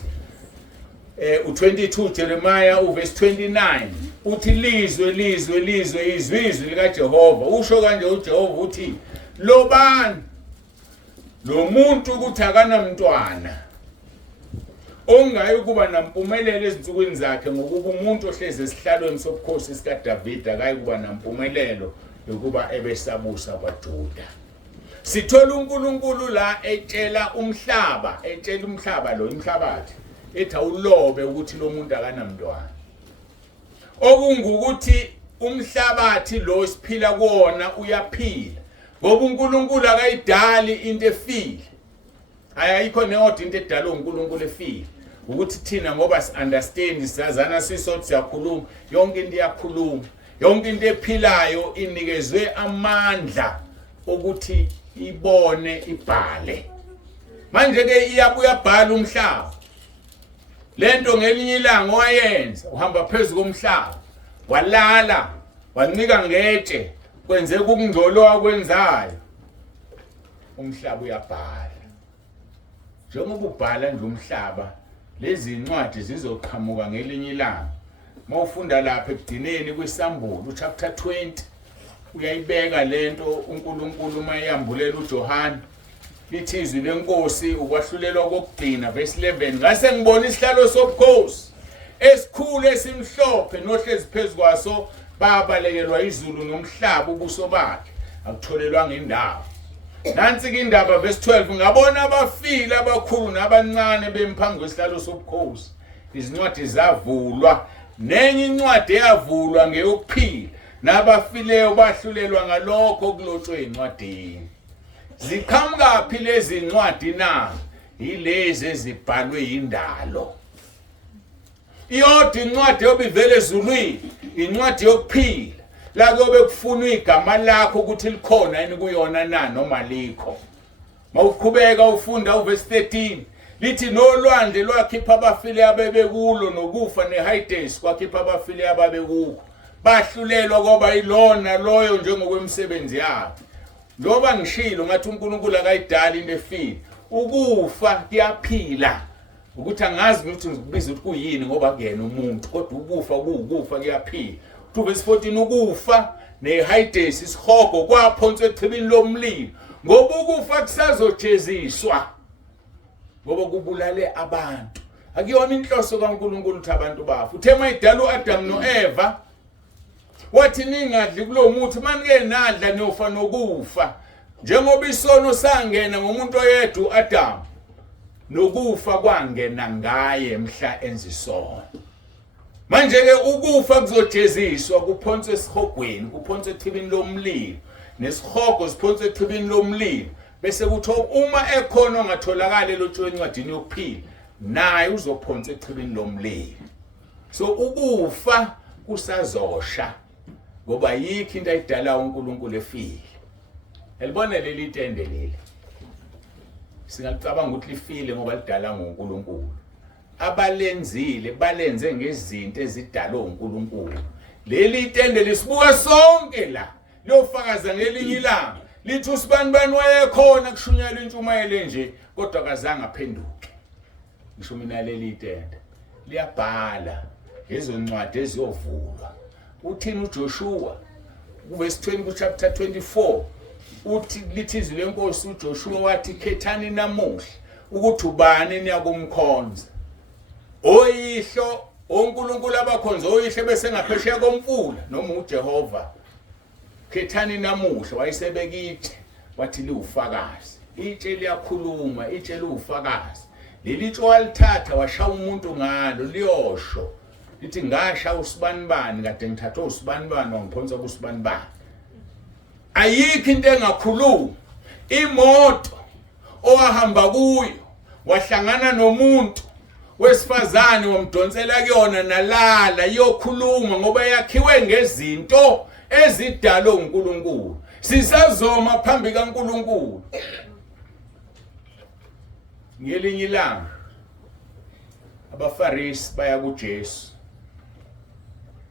u22 Jeremiah uverse 29 uthi lizwe izwi likaJehova usho kanje uJehova uthi lobani lo muntu ukuthi akanamntwana ongayi kuba nampumelelo ezinsukwini zakhe ngokuba umuntu ohleze esihlalweni sobukhosi sikaDavid akayi kuba nampumelelo yokuba ebesabusa kwaJuda sithola uNkulunkulu la etshela umhlaba lo umhlabathi ethi awulobe ukuthi lo muntu akanamntwana okungukuthi umhlabathi lo siphila kuona uyaphila ngoba uNkulunkulu akayidali into efile ayikho neodwa into edala uNkulunkulu efile ukuthi thina ngoba si-understand sizazana sisothi siyakhuluma yonke into iyakhuluma yonke into ephilayo inikezwe amandla ukuthi ibone ibhale manje ke iyabuya bhala umhlaba lento ngelinye ilanga wayenza uhamba phezulu komhlaba walala wancika ngetshe kwenze ukungcolo akwenzayo umhlaba uyabhala njengoba ubhala nje umhlaba lezi incwadi zizoqhamuka ngelinye ilanga mawufunda lapha ekugcineni kwesambulo chapter 20 uyayibeka lento uNkulunkulu mayambulela uJohane lithi izwi lenkosi ukwahlulelwa kokugcina verse 11 ngase ngibona isihlalo sobukhosi esikhulu esimhlophe nohlezi phezukwaso babalekelwa izulu nomhlaba ubuso bakhe akutholelwanga indawo nansi ke indaba verse 12 ngabona abafile abakhulu nabancane bemphambi kwesihlalo sobukhosi izincwadi zavulwa nenye incwadi eyavulwa ngeyokuphila nabafileyo bahlulelwa ngalokho okulotshwe encwadini ziqhamuka lezi incwadi na yilezi ezibhalwe indalo iyodwa incwadi yobivele ezulwini incwadi yokuphila la kuyobe kufunwa igama lakho ukuthi likhona yini kuyona na noma likho mawuqhubeka ufunda uverse 13 lithi nolwandle lwakhipha abafile abebekulo nokufa neHades kwakhipha abafile ababekuko bahlulelwa ngoba ilona loyo njengokwemsebenzi yabo ngoba ngishilo ngathi uNkulunkulu akayidala into efile ukufa kuyaphila ukuthi angazi ukuthi ngikubiza ukuthi kuyini ngoba kuyena umuntu kodwa ukufa kuyaphila verse 14 ukufa neHades isihogo kwaphonswa echibini lomlilo ngoba ukufa kusazojeziswa ngoba kubulale abantu akuyona inhloso kaNkulunkulu ukuthi abantu bafe uthe mayidala uAdam noEva wathi ningadli kulo muthi manike nadla niyofa nokufa njengoba isono sangena ngomuntu oyedwa uAdam nokufa kwangena ngaye mhla enza isono manje ke ukufa kuzojeziswa kuphonswe esihogweni kuphonswe echibini lomlilo nesihogo siphonswe echibini lomlilo bese kuthi uma ekhona ongatholakala elotshwe encwadini yokuphila naye uzophonswa echibini lomlilo so ukufa kusazosha ngoba yikho into ayidala uNkulunkulu efile elibona leli tende leli singacabanga ukuthi lifile ngoba lidala ngoNkulunkulu abalenzile balenze ngezinto ezidalwe uNkulunkulu leli tende lisibuka sonke la liyofakaza ngelinye ilanga lithi usibanibani wayekhona kushunyayela intshumayelo nje kodwa kazange aphenduke ngisho mina leli tende liyabhala lezo ncwadi eziyovulwa uthini uJoshua kuverse 20 kuchapter 24 uthi lithi izwi lenkosi uJoshua wathi khethani namuhla ukuthi ubani niyakumkhonza oyihlo oNkulunkulu abakhonza oyihlo bese ngaphesheya komfula noma uJehova khethani namuhla wayisebeka itshe wathi liwufakazi itshe liyakhuluma itshe liwufakazi leli tshe walithatha washaya umuntu ngalo liyosho lithi ngasha usibanibani kade ngithatha usibanibani wangiphonsa kusibanibani ayikho into engakhuluma imoto owahamba kuyo wahlangana nomuntu wesifazane wamdonsela kuyona nalala iyokhuluma ngoba yakhiwe ngezinto ezidalwe uNkulunkulu sisazoma phambi kaNkulunkulu ngelinye ilanga abaFarisi baya kuJesu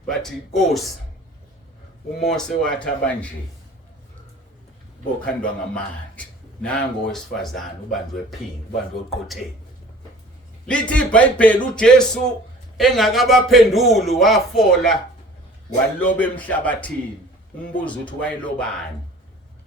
bathi Nkosi uMose wathi abanje bokhandwa ngamatshe nango wesifazane ubanjwe phingi ubanjwe oqotheni lithi iBhayibheli uJesu engakabaphenduli wafola waloba emhlabathini umbuzo uthi wayelobani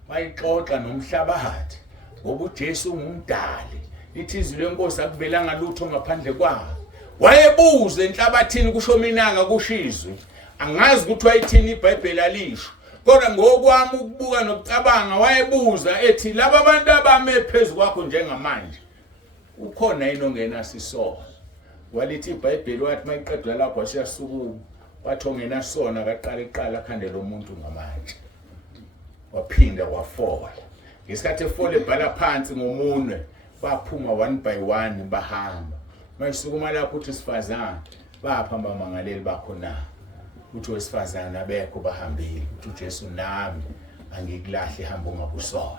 wayixoxa nomhlabathi ngoba uJesu ungumdali lithi izwi lenkosi akuvelanga lutho ngaphandle kwawo wayebuza enhlabathini kusho minaka kushizwe angazi ukuthi wayithini iBhayibheli alisho kodwa ngokwami ukubuka nokucabanga wayebuza ethi laba abantu abame phezulu kwakho njengamanje ukhona yini ongena sisono walithi iBhayibheli wathi mayiqedwe lapho asiyasukuma wathi ongena sona akaqala khandela umuntu ngamanje waphinda wafola ngesikhathi efola ebhala phansi ngomunwe baphuma one by one bahamba mayisukuma lapho uthi sifazana baphamba mangaleli bakhona uthi wesifazana abekho bahambile uthi uJesu nami angikulahle hamba ungabusona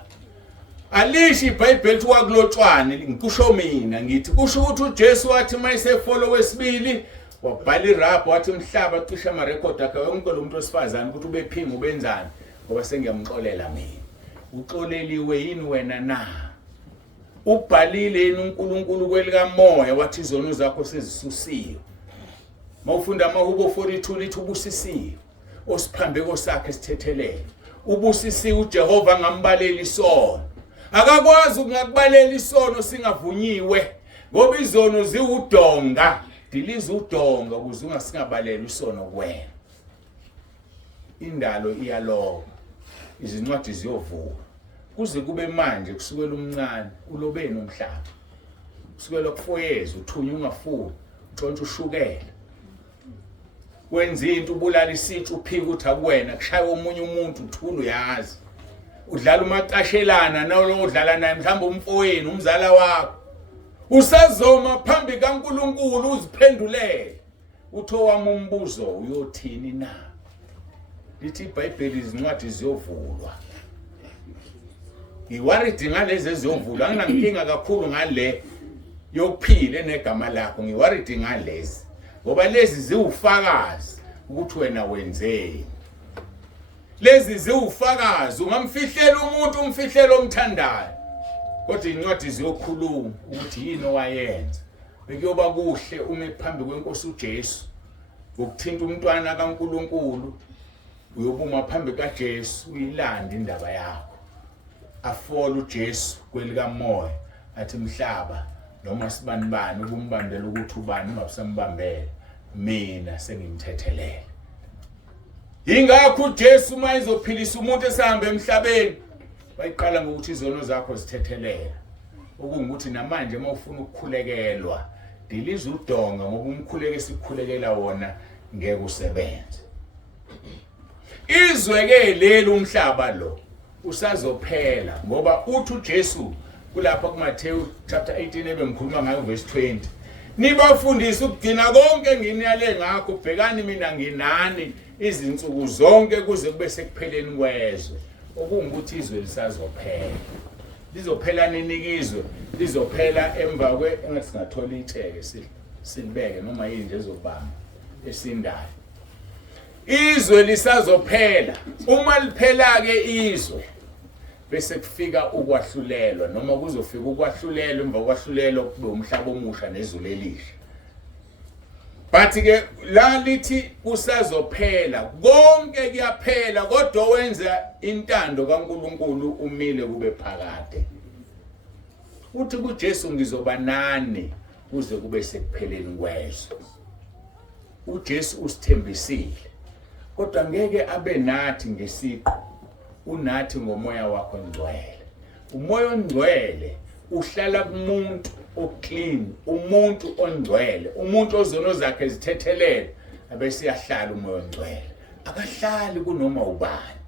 alishi iBhayibheli wakulotshwane ngikusho mina ngithi kusho ukuthi uJesu wathi mayisefollow wesibili wabhala irapho wathi umhlaba cisha ama record akhe wonke lo muntu wesifazana ukuthi ubephinga ubenzani ngoba sengiyamxolela mina uxoleliwe yini wena na ubhalile yini uNkulunkulu kwelika moya wathi izono zakho sezisusiwe mawufunda amaHubo 42 lithi ubusisiwe osiphambeko sakhe sithethelele ubusisiwe uJehova ngambalela isono akakwazi ukungakubalela isono singavunyiwe ngoba izono ziwudonga diliza udonga ukuze ungasingabalela isono kuwena indalo iyaloba izincwadi ziyovula kuze kube manje kusukela umncane ulobeni umhlaba kusukela kufoyeza uthunya ungafuni utshontsha ushukela wenza into ubulala isici uphika uthi akuwena kushaya omunye umuntu uthulu yazi udlala umaqashelana nawo udlala naye mhlawumbe umfowenu umzala wakho usazoma phambi kaNkulunkulu uziphendulele utho wami umbuzo uyothini na lithi iBhayibheli izincwadi ziyovulwa ngiworried ngalezi eziyovulwa anginankinga kakhulu ngale yokuphila negama lakho ngiworried ngalezi ngoba lezi ziwufakazi ukuthi wena wenzeni lezi ziwufakazi ungamfihlela umuntu umfihlela omthandayo kodwa incwadi ziyokhuluma ukuthi yini owayenza bekuyoba kuhle uma phambi kwenkosi uJesu ukuthinta umntwana kaNkulunkulu uyobuma phambi kaJesu uyilanda indaba yakho afola uJesu kwelika moya athi mhlaba noma sibani ukumbambela ukuthi ubani ungabusambambele mina sengimthethelela. Ingakho uJesu mayizophilisa umuntu esihamba emhlabeni bayiqala ngokuthi izono zakho zithethelela, okungukuthi namanje mawufuna ukukhulekelwa diliza udonga ngoba umkhuleko esikhulekela wona ngeke usebenze. Izwe ke leli umhlaba lo usazophela ngoba uthi uJesu kulapha kuMathewu chapter 18 ebengikhuluma ngayo verse 20, nibafundise ukugcina konke nginiyale ngakho, bhekani mina nginani izinsuku zonke kuze kube sekupheleni kwezwe. Okungukuthi izwe lisazophela. Lizophela nini izwe? Lizophela emva engathi singathola itsheke silibeke noma yini nje ezobamba esindayo. Izwe lisazophela. Uma liphela ke izwe bese kufika ukwahlulelwa noma kuzofika ukwahlulelwa, emva kwahlulelwa kube umhlaba omusha nezulu elisha. But ke la lithi kusazophela, konke kuyaphela kodwa wenza intando kaNkuluNkulu umile kube phakade. Uthi kuJesu ngizoba nani kuze kube sekupheleni kwezwe. uJesu usithembisile kodwa ngeke abe nathi ngesiqu, unathi ngomoya wakho ongcwele. Umoya ongcwele uhlala kumuntu oclean, umuntu ongcwele, umuntu ozono zakhe zithethelele, abese yahlala umoya ongcwele. Akahlali kunoma ubani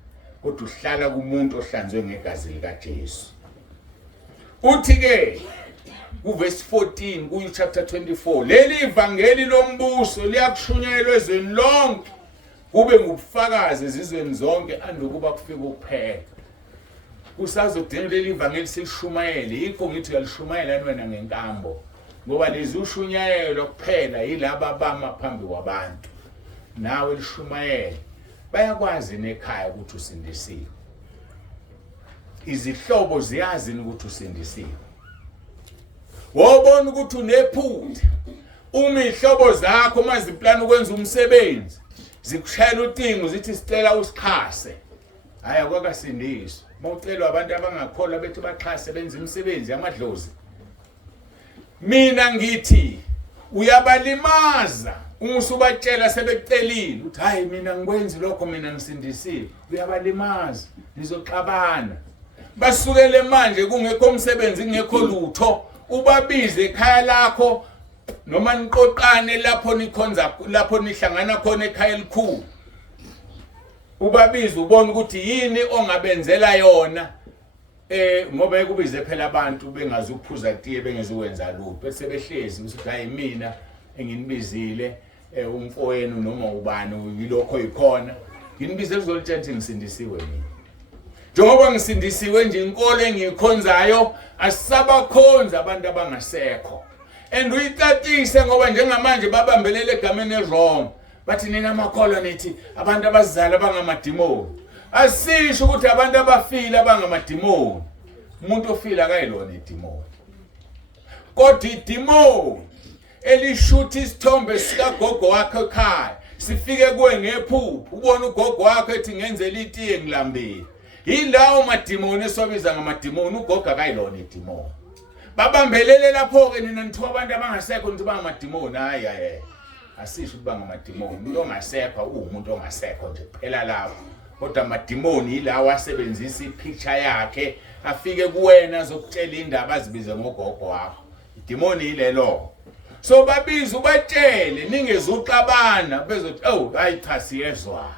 kodwa uhlala kumuntu ohlanzwe ngegazi likaJesu. Uthi ke kuverse 14 kuyu chapter 24, leli ivangeli lombuso liyakushunyelwa ezweni lonke kube ngubufakazi ezizweni zonke andukuba kufika ukuphela. Kusazodinga leli ivangeli silishumayele, yikho ngithi uyalishumayela wena ngenkambo ngoba lizushunyayelwa kuphela yilaba abama phambi kwabantu. Nawe lishumayele, bayakwazi nekhaya ukuthi usindisiwe, izihlobo ziyazi ukuthi usindisiwe. Wobona ukuthi unephutha uma izihlobo zakho maziplana ukwenza umsebenzi zikushayela ucingo zithi sicela usikhase, hayi akwakasindiswa. Mawucelwa abantu abangakholwa bethi baxhase benza imisebenzi yamadlozi. Mina ngithi uyabalimaza uma usubatshela sebekucelile uthi hayi mina ngikwenzi lokho, mina ngisindisiwe. Uyabalimaza, nizoxabana. Basukele manje kungekho umsebenzi kungekho lutho, ubabize ekhaya lakho noma niqoqane lapho nikhonza, lapho nihlangana khona ekhaya elikhulu. Ubabize ubone ukuthi yini ongabenzela yona, ngoba ekubize phela abantu bengazi ukuphuza tiye bengezukwenza lutho bese behlezi ukuthi hayi mina enginibizile umfowenu noma ubani yilokho ikhona nginibize kuzolitshela ngisindisiwe mina. Njengoba ngisindisiwe nje inkolo engikhonzayo asisabakhonza abantu abangasekho. And uyitatise ngoba njengamanje babambelele egameni eWrong. Bathi nina amakholwa nithi abantu abazizala abangamadimoni. Asisho ukuthi abantu abafile abangamadimoni. Umuntu ofile akayilona idimoni. Kodwa idimoni elishutha isithombe sikagogo wakhe ekhaya sifike kuwe ngephupho ubone ugogo wakhe ethi ngenzela itiye ngilambile. Yilawo madimoni esobiza ngamadimoni, ugogo akayilona idimoni. Babambelele lapho ke nina nithiwa abantu abangasekho nithi bangamadimoni. Hayi asisho ukuthi bangamadimoni. Umuntu ongasekho umuntu ongasekho nje phela lapho. Kodwa amadimoni yilawo asebenzisa ipicture yakhe afike kuwena zokutshela indaba azibize ngogogo wakho. Idimoni yilelo. So babiza ubatshele ningezuxabana bezothi hayi cha siyezwa.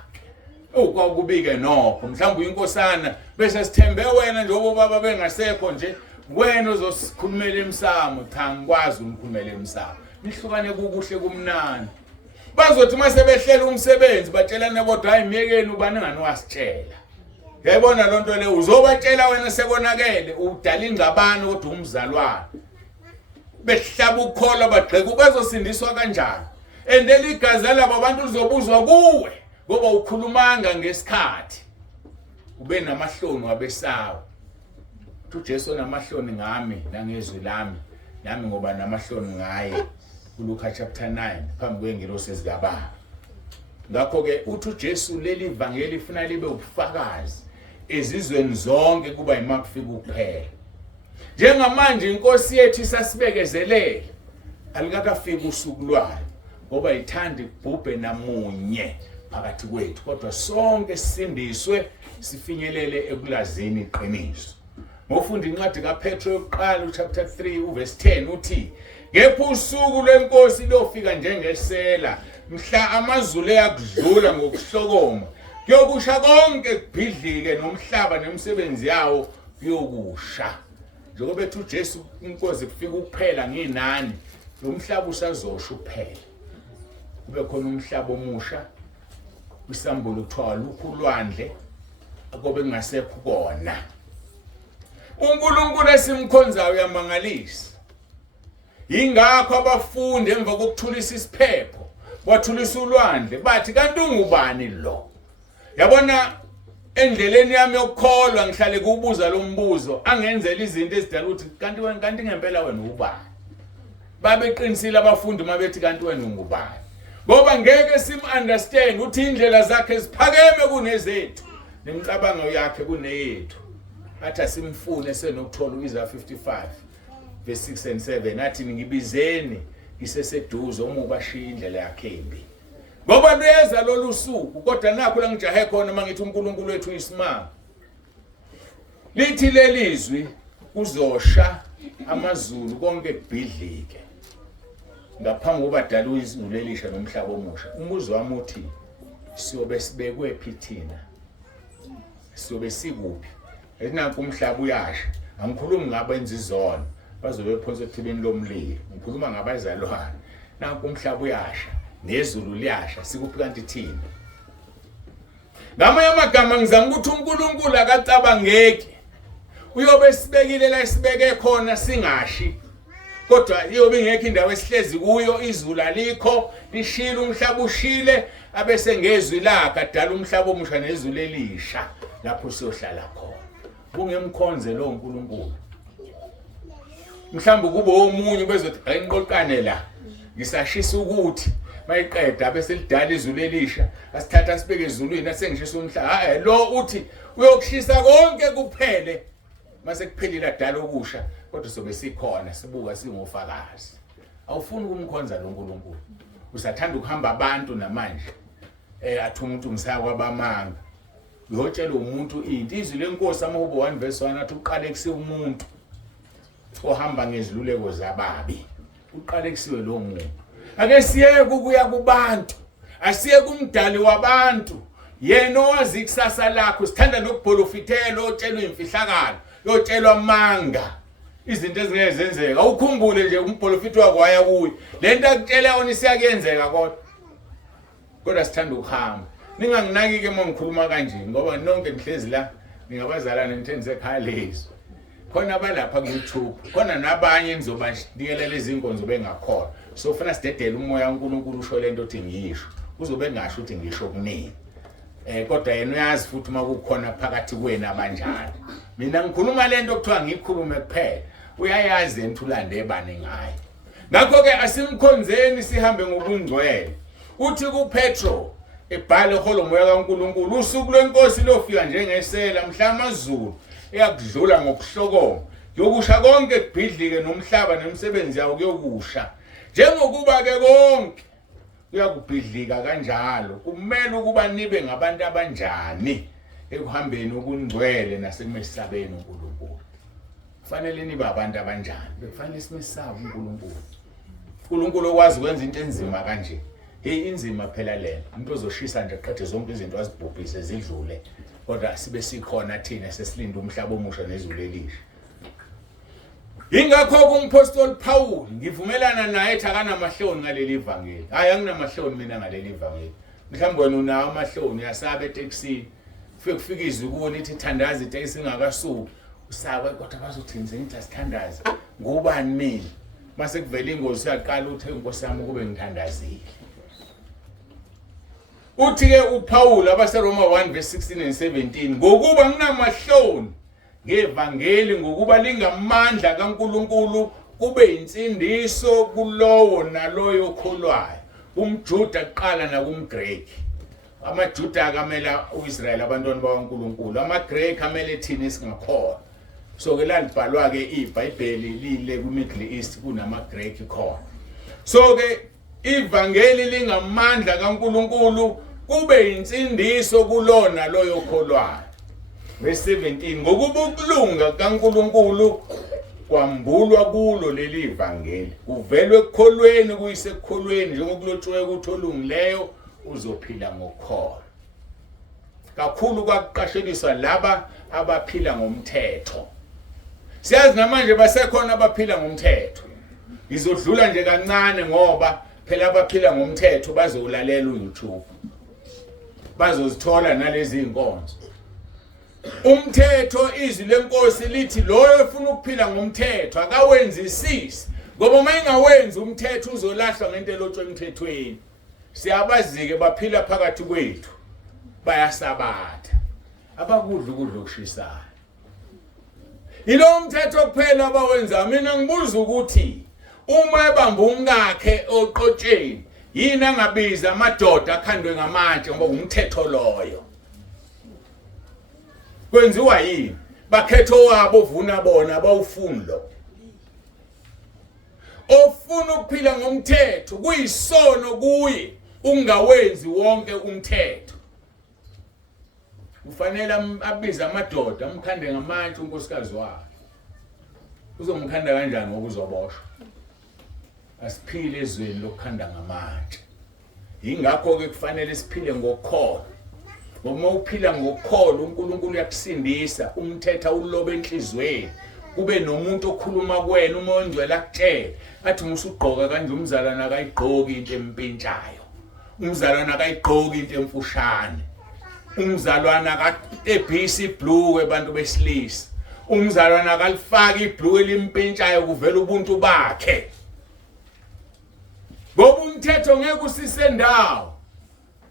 Kwakubike nokho mhlawumbe inkosana bese sithembe wena njengoba baba bengasekho nje wena uzosikhulumela emsamo. Cha ngikwazi umkhulumela emsamo, nihlukane kukuhle kumnandi. Bazothi mase behlela umsebenzi batshelane kodwa hayi miyekeni ubani ngani wasitshela. Uyayibona lonto le uzobatshela wena sekonakele udala ingxabano kodwa umzalwane. Behlaba ukukholwa bagxeka bazosindiswa kanjani? Endela igazi labo abantu lizobuzwa kuwe ngoba ukhulumanga ngesikhathi. Ube namahloni wabesawo. uJesu namahloni ngami nangezwi lami, nami ngoba namahloni ngaye. Luka chapter 9 phambi kwengilosi zikaBaba. ngakho ke uthi uJesu leli ivangeli ifuna libe ubufakazi ezizweni zonke kuba imakufika ukuphela. Njengamanje inkosi yethu isasibekezelele alikakafika usuku lwayo ngoba ithanda ibhubhe namunye phakathi kwethu, kodwa sonke sisindiswe sifinyelele ekulazini iqiniso. Ngofunda incwadi kaPetro yokuqala chapter 3 verse 10 uthi ngepha usuku lwenkosi lofika njengesela mhla amazulu yakudlula ngokuhlokoma kuyokusha konke kubhidlike nomhlaba nemisebenzi yawo kuyokusha. Njengoba ethi uJesu inkosi kufika ukuphela nginani lo mhlaba usazosha uphela kube khona umhlaba omusha kwisambulo kuthiwa lukhu lwandle akobe kungasekho kona. uNkulunkulu esimkhonzayo uyamangalisa. Ingakho abafundi emva kokuthulisa isiphepho bathulisa ulwandle bathi kanti ungubani lo? Yabona endleleni yami yokukholwa ngihlale kubuza lo mbuzo angenzela izinto ezidala ukuthi kanti ngempela wena ubani? Babeqinisile abafundi mabethi kanti wena ungubani? Ngoba ngeke sim-understand ukuthi indlela zakhe ziphakeme kunezethu nemicabango yakhe kuneyethu. Athi asimfune senokuthola uIsaiah 55 verse 6 and 7 athi ngibizeni iseseduze uma ubashiya indlela yakhe embi. Ngoba luyeza lolu suku kodwa nakho la ngijahe khona mangithi uNkulunkulu wethu uyisimanga. Lithi lelizwi uzosha amazulu konke kubhidlike ngaphambi kobadala izulu elisha nomhlaba omusha. Umbuzo wami uthi siyobe sibekwe phi thina? Siyobe sikuphi? Enaku umhlaba uyasha. Angikhulumi ngabenza izono bazobe phonse ethibeni lomlilo. Ngikhuluma ngabazalwane. Naku umhlaba uyasha nezulu liyasha sikuphi kanti thina? Ngamanye amagama ngizama ukuthi uNkulunkulu akacabangeki. Uyobe sibekile la sibeke khona singashi. Kodwa iyobe ingekho indawo esihlezi kuyo, izulu alikho, lishila umhlaba ushile abese ngezwi lakhe adala umhlaba omusha nezulu elisha lapho siyohlala khona. Kungemkhonze lo uNkulunkulu. Mhlawumbe kube omunye bezothi ayinqoqane la ngisashisa ukuthi mayiqeda bese lidala izulu elisha asithatha sibeke ezulwini asengishisa umhlaba. Lo uthi uyokushisa konke kuphele mase kuphelile adala okusha kodwa sobe sikhona sibuka singofakazi. Awufuni ukumkhonza lo uNkulunkulu. Usathanda ukuhamba abantu namanje athi umuntu umsaka kwabamanga. Uyotshela umuntu into izwi lenkosi amahubo 1 verse 1 athi uqale kusiwe umuntu ohamba ngeziluleko zababi. Uqale kusiwe lo muntu. Ake siye kuya kubantu. Asiye kumdali wabantu. Yena owazi ikusasa lakho sithanda nokubholofithela otshelwa imfihlakalo, yotshelwa amanga. Izinto ezingeke zenzeka. Ukhumbule nje umbholofithi wakwaya kuye. Lento akutshela yona isiyakenzeka kodwa sithanda ukuhamba. Ninganginaki ke uma ngikhuluma kanje ngoba nonke nihlezi la ningabazalana nithenze ekhaya lezo. Khona abalapha ku YouTube, khona nabanye nizobanikela lezi inkonzo bengakhona. So ufuna sidedele umoya kaNkulunkulu usho lento othi ngiyisho. Uzobe ngasho ukuthi ngisho kuningi. Kodwa yena uyazi futhi uma kukhona phakathi kwena abanjani. Mina ngikhuluma lento okuthiwa ngikhulume kuphela. Uyayazi enthulande ebani ngayo. Ngakho ke asimkhonzeni sihambe ngobungcwele. Uthi kuPetro ebhale iholomoya kaNkulunkulu usuku lwenkosi lofika njengesela mhla amazulu eyakudlula ngokuhlokoma yokusha konke kubhidlike nomhlaba nemisebenzi yawo kuyokusha. Njengokuba ke konke kuyakubhidlika kanjalo kumele ukuba nibe ngabantu abanjani ekuhambeni okungcwele nasekumesabeni uNkulunkulu. Kufanele nibe abantu abanjani? Bekufanele simesaba uNkulunkulu. uNkulunkulu okwazi ukwenza into enzima kanje. Inzima phela lena. Umuntu ozoshisa nje qede zonke izinto azibhubhise zidlule. Kodwa sibe sikhona thina sesilinda umhlaba omusha nezulu elisha. Ingakho uMpostoli Paul ngivumelana naye ethi akanamahloni ngaleli ivangeli. Hayi anginamahloni mina ngaleli ivangeli. Mhlawumbe wena unawo amahloni uyasabe eTexini. Kufika izwi kuwe lithi thandaza iTexi ingakasuki. Usaba kodwa bazothini ngithi asithandaze. Ngubani mina? Mase kuvela ingozi uyaqala uthi inkosi yami kube ngithandazile. Uthi ke uPaul abaseRoma 1 verse 16 and 17 ngokuba nginamahloni ngevangeli ngokuba lingamandla kaNkulunkulu kube insindiso kulowo naloyo okholwayo umJuda kuqala nakumGreki. amaJuda akamela uIsrael abantwana bakaNkulunkulu, amaGreki amele thina esingakhona. So ke lalibhalwa ke iBhayibheli lile kuMiddle East kunamaGreki khona. So ke ivangeli lingamandla kaNkulunkulu kube insindiso kulona loyo kholwayo. Verse 17 ngokuba ukulunga kaNkulunkulu kwambulwa kulo leli ivangeli kuvelwe ekukholweni kuyisekukholweni njengokulotshiwe ukuthi olungileyo uzophila ngokukholwa. Kakhulu kwaqasheliswa laba abaphila ngomthetho. Siyazi namanje basekhona abaphila ngomthetho. Izodlula nje kancane ngoba phela abaphila ngomthetho bazolalela uYouTube. Bazozithola nalezi inkonzo. Umthetho izwi lenkosi lithi loyo ufuna ukuphila ngomthetho akawenzisisi ngoba uma engawenzi umthetho uzolahlwa ngento elotshwe emthethweni. Siyabazike baphila phakathi kwethu bayasabatha abakudla ukudla okushisayo. Ilo umthetho kuphela abawenza. Mina ngibuza ukuthi uma ebamba umkakhe oqotsheni yini angabiza amadoda akhandwe ngamatshe ngoba umthetho loyo. Kwenziwa yini? Bakhetho wabo ovuna bona abawufuni lo. Ofuna ukuphila ngomthetho kuyisono kuye ungawenzi wonke umthetho. Ufanele abize amadoda amkhande ngamatshe unkosikazi wakhe. Uzomkhanda kanjani ngoba uzoboshwa? Asiphile ezweni lokukhanda ngamatshe. Ingakho ke kufanele siphile ngokukholwa. Uma uphila ngokukholwa uNkulunkulu uyakusindisa, umthetho ulobe enhlizweni. Kube nomuntu okhuluma kuwena uma ongcwele akutshela athi musugqoka kanje umzalwana akayigqoki into empintshayo. Umzalwana akayigqoki into emfushane. Umzalwana akatebhisi ibhluku abantu besilisa. Umzalwana akalifaki ibhluku elimpintshayo kuvela ubuntu bakhe. Ngoba umthetho ngeke usisendawo.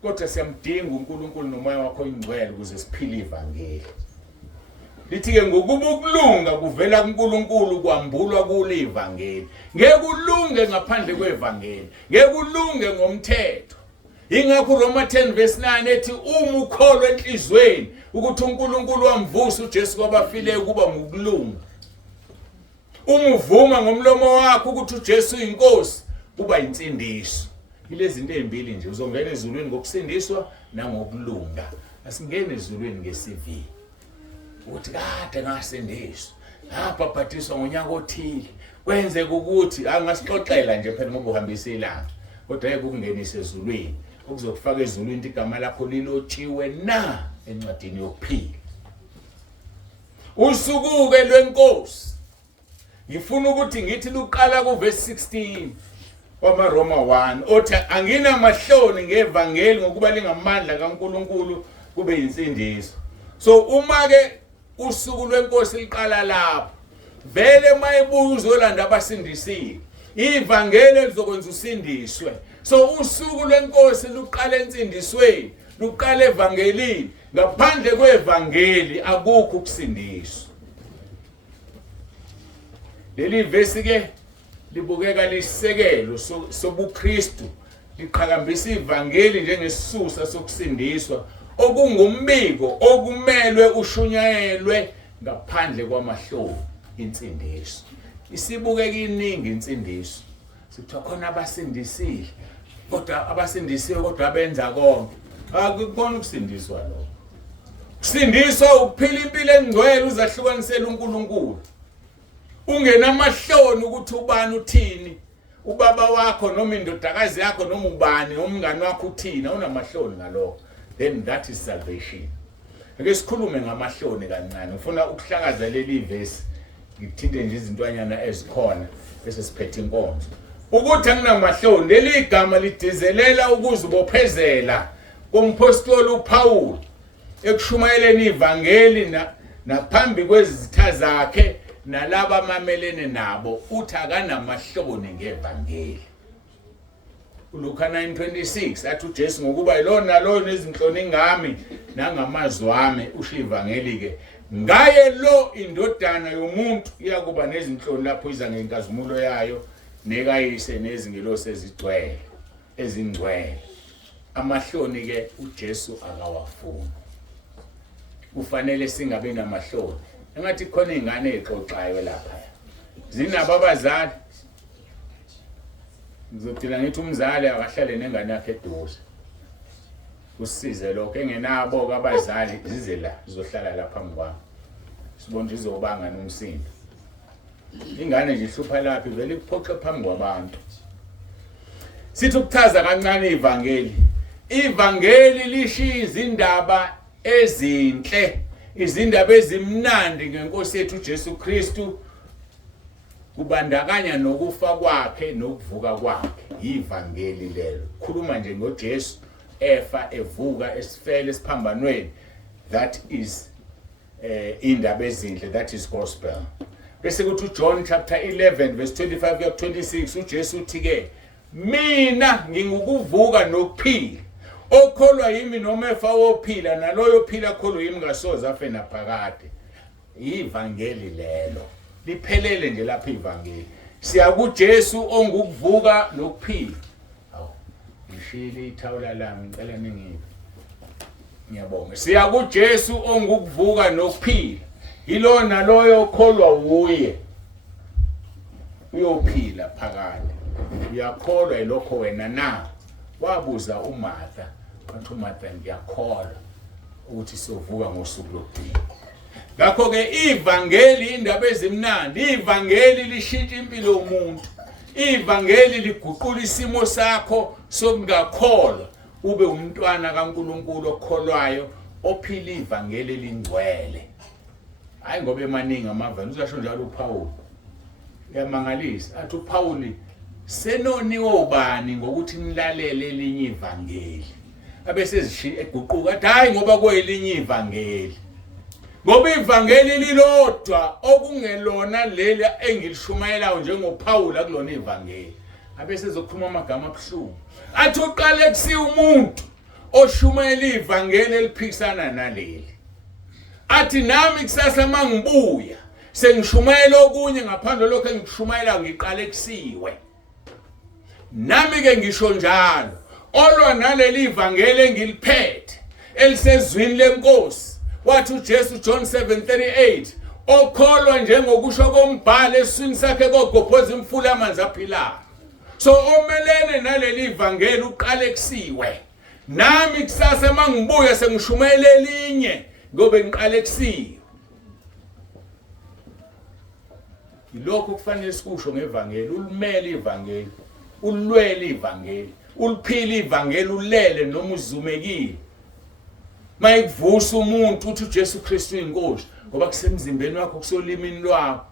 Kodwa siyamdinga uNkulunkulu nomoya wakho oyingcwele ukuze siphile ivangeli. Lithi ke ngokuba ukulunga kuvela kuNkulunkulu kwambulwa kule ivangeli. Ngeke ulunge ngaphandle kwevangeli. Ngeke ulunge ngomthetho. Ingakho uRoma 10 verse 9 ethi uma ukholwa enhlizweni ukuthi uNkulunkulu wamvusa uJesu kwabafileyo kuba ngokulunga. Uma uvuma ngomlomo wakho ukuthi uJesu uyinkosi kuba insindiso. Ilezi zinto ezimbili nje uzongena ezulwini ngokusindiswa nangokulunga. Asingene ezulwini ngeCV. Uthi kade ngasindiswa. Ngabhaphathiswa ngonyaka othile. Kwenzeka ukuthi angasixoxela nje phela ngoba uhambisa ilanga. Kodwa yeke ukungenisa ezulwini. Ukuzokufaka ezulwini igama lakho lilotshiwe na encwadini yokuphila. Usukuke lwenkosi. Ngifuna ukuthi ngithi luqala kuverse 16. WamaRoma 1 othi anginamahloni ngevangeli ngokuba lingamandla kaNkulunkulu kube insindiso. So uma ke usuku lwenkosi liqala lapho vele mayibuza uzolanda abasindisile ivangeli lizokwenza usindiswe. So usuku lwenkosi luqala ensindisweni luqala evangelini. Ngaphandle kwevangeli akukho ukusindiswa. Leli verse ke libukeka lisekelo sobuKristu liqhakambisa ivangeli njengesisusa sokusindiswa okungumbiko okumelwe ushunyayelwe ngaphandle kwamahloni insindiso. Isibukeka iningi insindiso. Sithiwa khona abasindisile kodwa abasindisiwe kodwa abenza konke. Akukona ukusindiswa lokho. Kusindiswa ukuphila impilo engcwele uzahlukanisela uNkulunkulu. Ungenamahloni ukuthi ubani uthini. Ubaba wakho noma indodakazi yakho noma ubani umngani wakho uthini unamahloni ngalokho. Then that is salvation. Ake sikhulume ngamahloni kancane. Ufuna ukuhlakaza leli verse ngithinte nje izintwanyana ezikhona bese siphethe inkonzo. Ukuthi anginamahloni leli igama lidizelela ukuzibophezela kompostoli uPaul ekushumayeleni ivangeli naphambi kwezitha zakhe nalabo amamelene nabo uthi akanamahloni ngevangeli. uLuka 9:26 athi uJesu ngokuba yilona lo nezinhloni ngami nangamazwi ami usho ivangeli ke ngaye lo indodana yomuntu iyakuba nezinhloni lapho iza ngenkazimulo yayo nekayise nezingelosi ezigcwele ezingcwele. amahloni ke uJesu akawafuni. Kufanele singabe namahloni. Engathi khona izingane ezixoxayo lapha. Zinabo abazali. Ngizodila ngithi umzali akahlale nengane yakhe eduze. Usize lokho engenabo abazali zize la zizohlala lapha ngwami. Sibonje izobanga nomsindo. Ingane nje ihlupha laphi vele iphoxe phambi kwabantu. Sithi ukuchaza kancane ivangeli. Ivangeli lishiya izindaba ezinhle, izindaba ezimnandi ngeNkosi yethu uJesu Kristu, kubandakanya nokufa kwakhe nokuvuka kwakhe. Ivangeli lelo. Khuluma nje ngoJesu efa evuka esifele esiphambanweni. That is indaba ezinhle, that is gospel. Bese kuthi John chapter 11 verse 25 kuya 26 uJesu uthi ke mina ngingukuvuka nokuphila. Okholwa yimi noma efa wophila naloyo phila kholwa yimi ngasoze afe naphakade. Ivangeli lelo. Liphelele nje lapha ivangeli. Siya kuJesu ongukuvuka nokuphila. Awu ngishile ithawula lami ngicela ningibe. Ngiyabonga. Siya kuJesu ongukuvuka nokuphila. Yilo naloyo okholwa uye uyophila phakade. Uyakholwa ilokho wena na. Wabuza uMartha, wathi uMartha ngiyakholwa ukuthi sizovuka ngosuku lokugcina. Ngakho ke ivangeli indaba ezimnandi, ivangeli lishintsha impilo yomuntu. Ivangeli liguqula isimo sakho sokungakholwa ube umntwana kaNkulunkulu okholwayo ophila ivangeli elingcwele. Hayi ngoba emaningi amavani uzasho njalo uPaul. Uyamangalisa athi uPaul senoniwe ubani ngokuthi nilalele elinye ivangeli. Abese eguquka athi hayi ngoba kuyelinye ivangeli. Ngoba ivangeli lilodwa okungelona leli engilishumayelayo njengoPaul akulona ivangeli. Abese ezokhuluma amagama abuhlungu. Athi uqale kusiya umuntu oshumayela ivangeli eliphikisana naleli. Athi nami kusasa mangibuya sengishumayela okunye ngaphandle lokho engishumayela ngiqale kusiwe. Nami ke ngisho njalo olwa naleli ivangeli engiliphethe elisezwini lenkosi. Wathi uJesu John 7:38 okholwa njengokusho kombhalo eswini sakhe kogophoza imfula amanzi aphilayo. So omelene naleli ivangeli uqale kusiwe. Nami kusasa mangibuya sengishumayela elinye ngobe ngiqale kusiwe. Ilokho kufanele sikusho ngevangeli, ulumele ivangeli, ulwele ivangeli, uliphile ivangeli ulele noma uzumekile. Mayikuvusa umuntu uthi uJesu Kristu inkosi ngoba kusemzimbeni wakho kusolimini lwakho.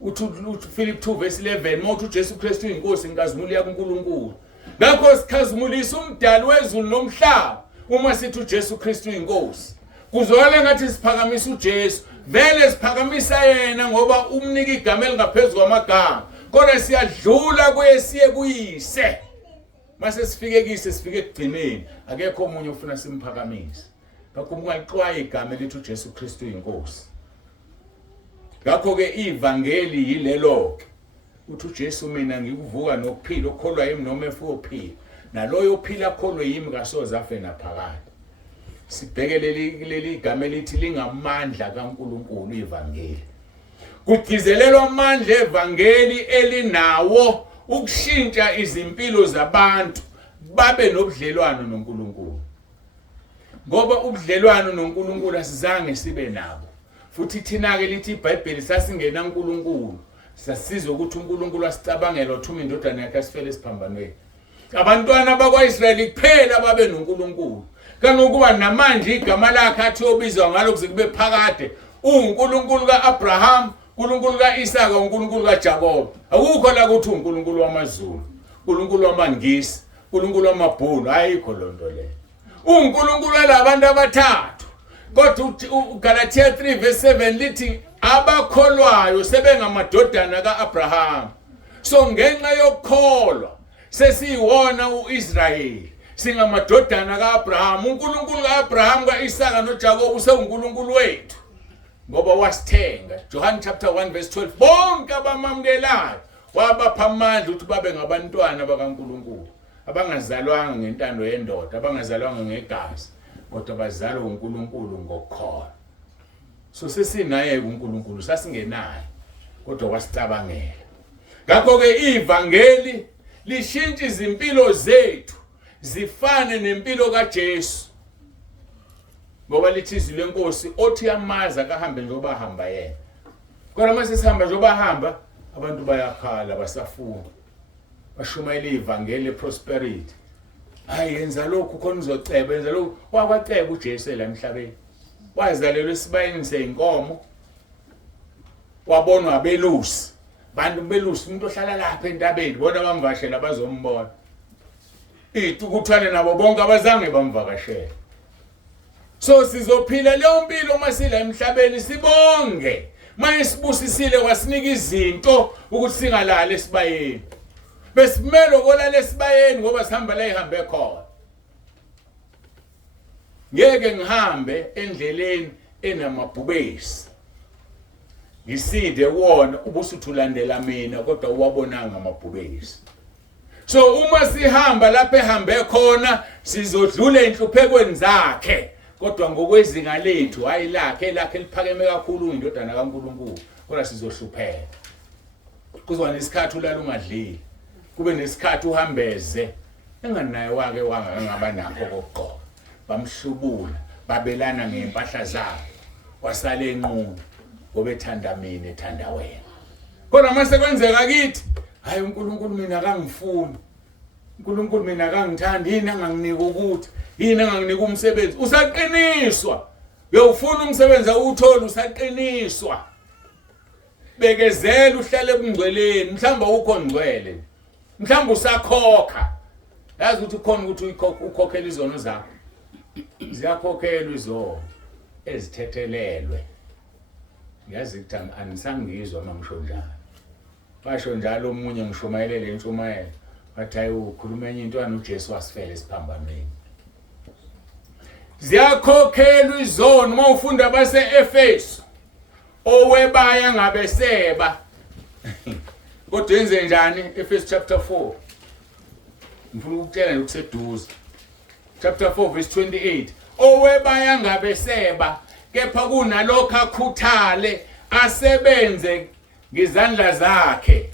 Uthi Philip 2 verse 11 mawuthi uJesu Kristu inkosi inkazimuli yakuNkulunkulu. Ngakho sikhazimulisa umdali wezulu nomhlaba uma sithi uJesu Kristu inkosi. Kuzwakala ngathi siphakamisa uJesu, vele siphakamisa yena ngoba umnika igama elingaphezulu kwamagama. Kodwa siyadlula kwesiye kuyise. Mase sifike kise sifike ekugcineni, akekho omunye ufuna simphakamise. Ngakho ungaqwaye igama elithi uJesu Kristu inkosi. Ngakho ke ivangeli yilelo ke. Uthi uJesu mina ngikuvuka nokuphila okholwa yimi noma efa ophila. Naloyo ophila akholwe yimi kasoze afe naphakade. Sibheke leli igama elithi lingamandla kaNkulunkulu ivangeli. Kugcizelelwa amandla evangeli elinawo ukushintsha izimpilo zabantu babe nobudlelwano noNkulunkulu. Ngoba ubudlelwano noNkulunkulu asizange sibe nabo. Futhi thina ke lithi iBhayibheli sasingena uNkulunkulu, sasizwe ukuthi uNkulunkulu asicabangela uthuma indodana yakhe asifele esiphambanweni. Abantwana bakwaIsrayeli kuphela babe noNkulunkulu. Kanokuba namanje igama lakhe athi obizwa ngalo kuze kube phakade uNkulunkulu kaAbraham, uNkulunkulu kaIsaka, uNkulunkulu kaJakobe. Akukho la ukuthi uNkulunkulu wamaZulu, uNkulunkulu wamaNgisi, uNkulunkulu wamaBhunu, ayikho lonto le. uNkulunkulu labantu abathathu. Kodwa uGalatia 3 verse 7 lithi abakholwayo sebengamadodana kaAbraham. So ngenxa yokukholwa sesiyiwona uIsrayeli. Singamadodana kaAbraham. uNkulunkulu kaAbraham, kaIsaka noJakobe useNkulunkulu wethu ngoba wasithenga. John chapter 1 verse 12 bonke abamamukelayo wabapha amandla ukuthi babe ngabantwana bakaNkulunkulu. abangazalwanga ngentando yendoda, abangazalwanga ngegazi, kodwa bazalwa uNkulunkulu ngokukholwa. So sesinaye uNkulunkulu, sasingenayo kodwa wasicabangela. Ngakho ke ivangeli lishintsha izimpilo zethu zifane nempilo kaJesu. Ngoba lithi izwi lenkosi othi yamaza kahambe njengoba hamba yena. Kodwa mase sihamba njengoba hamba abantu bayakhala basafuna. Bashumayela ivangeli prosperity. Hayi yenza lokhu khona uzoceba, yenza lokhu. Wakwaceba uJesu la emhlabeni. Wazalelwa esibayeni seinkomo. Wabonwa abelusi. Bantu belusi umuntu ohlala lapha entabeni bona bamvashela bazombona. Itukuthwane nabo bonke abazange bamvakashela. So sizophila leyo mpilo masila emhlabeni sibonge. Mayisibusisile wasinika izinto ukuthi singalala esibayeni. Besimelo kolala esibayeni ngoba sihamba la ihambe khona. Ngeke ngihambe endleleni enamabhubesi. Ngisinde wona ubusuthulandela mina kodwa uwabonanga amabhubesi. So uma sihamba lapha ehambe khona sizodlula enhluphekweni zakhe kodwa ngokwezinga lethu hayi lakhe liphakeme kakhulu indodana kaNkulunkulu kodwa sizohlupheka. Kuzoba nesikhathi ulala ungadlili. Kube nesikhathi uhambeze enganaye wake wangaba nakho kokugqoka. Bamhlubula, babelana ngempahla zabo. Wasale enqunu ngoba ethanda mina ethanda wena. Kodwa mase kwenzeka kithi, hayi uNkulunkulu mina akangifuni. uNkulunkulu mina akangithandi, yini anganginika ukuthi, yini anganginika umsebenzi. Usaqiniswa. Uyawufuna umsebenzi awuthola usaqiniswa. Bekezela uhlale ebungcweleni, mhlamba ukho ngcwele. Mhlamba usakhokha. Yazi ukuthi khona ukuthi ukhokhela izono zakho. Ziyakhokhelwa izono ezithethelelwe. Ngiyazi ukuthi anisangizwa mangisho njalo. Basho njalo omunye ngishumayelele intshumayelo. Bathi hayi ukhuluma enye into yana uJesu wasifela esiphambanweni. Ziyakhokhelwa izono uma ufunda base-Efeso. Owebaya ngabeseba. Kodwa yenze njani? Efeso chapter 4. Ngifuna ukutshela ukuseduze. Chapter 4 verse 28. Owebaya ngabeseba kepha kunalokho akhuthale asebenze ngezandla zakhe.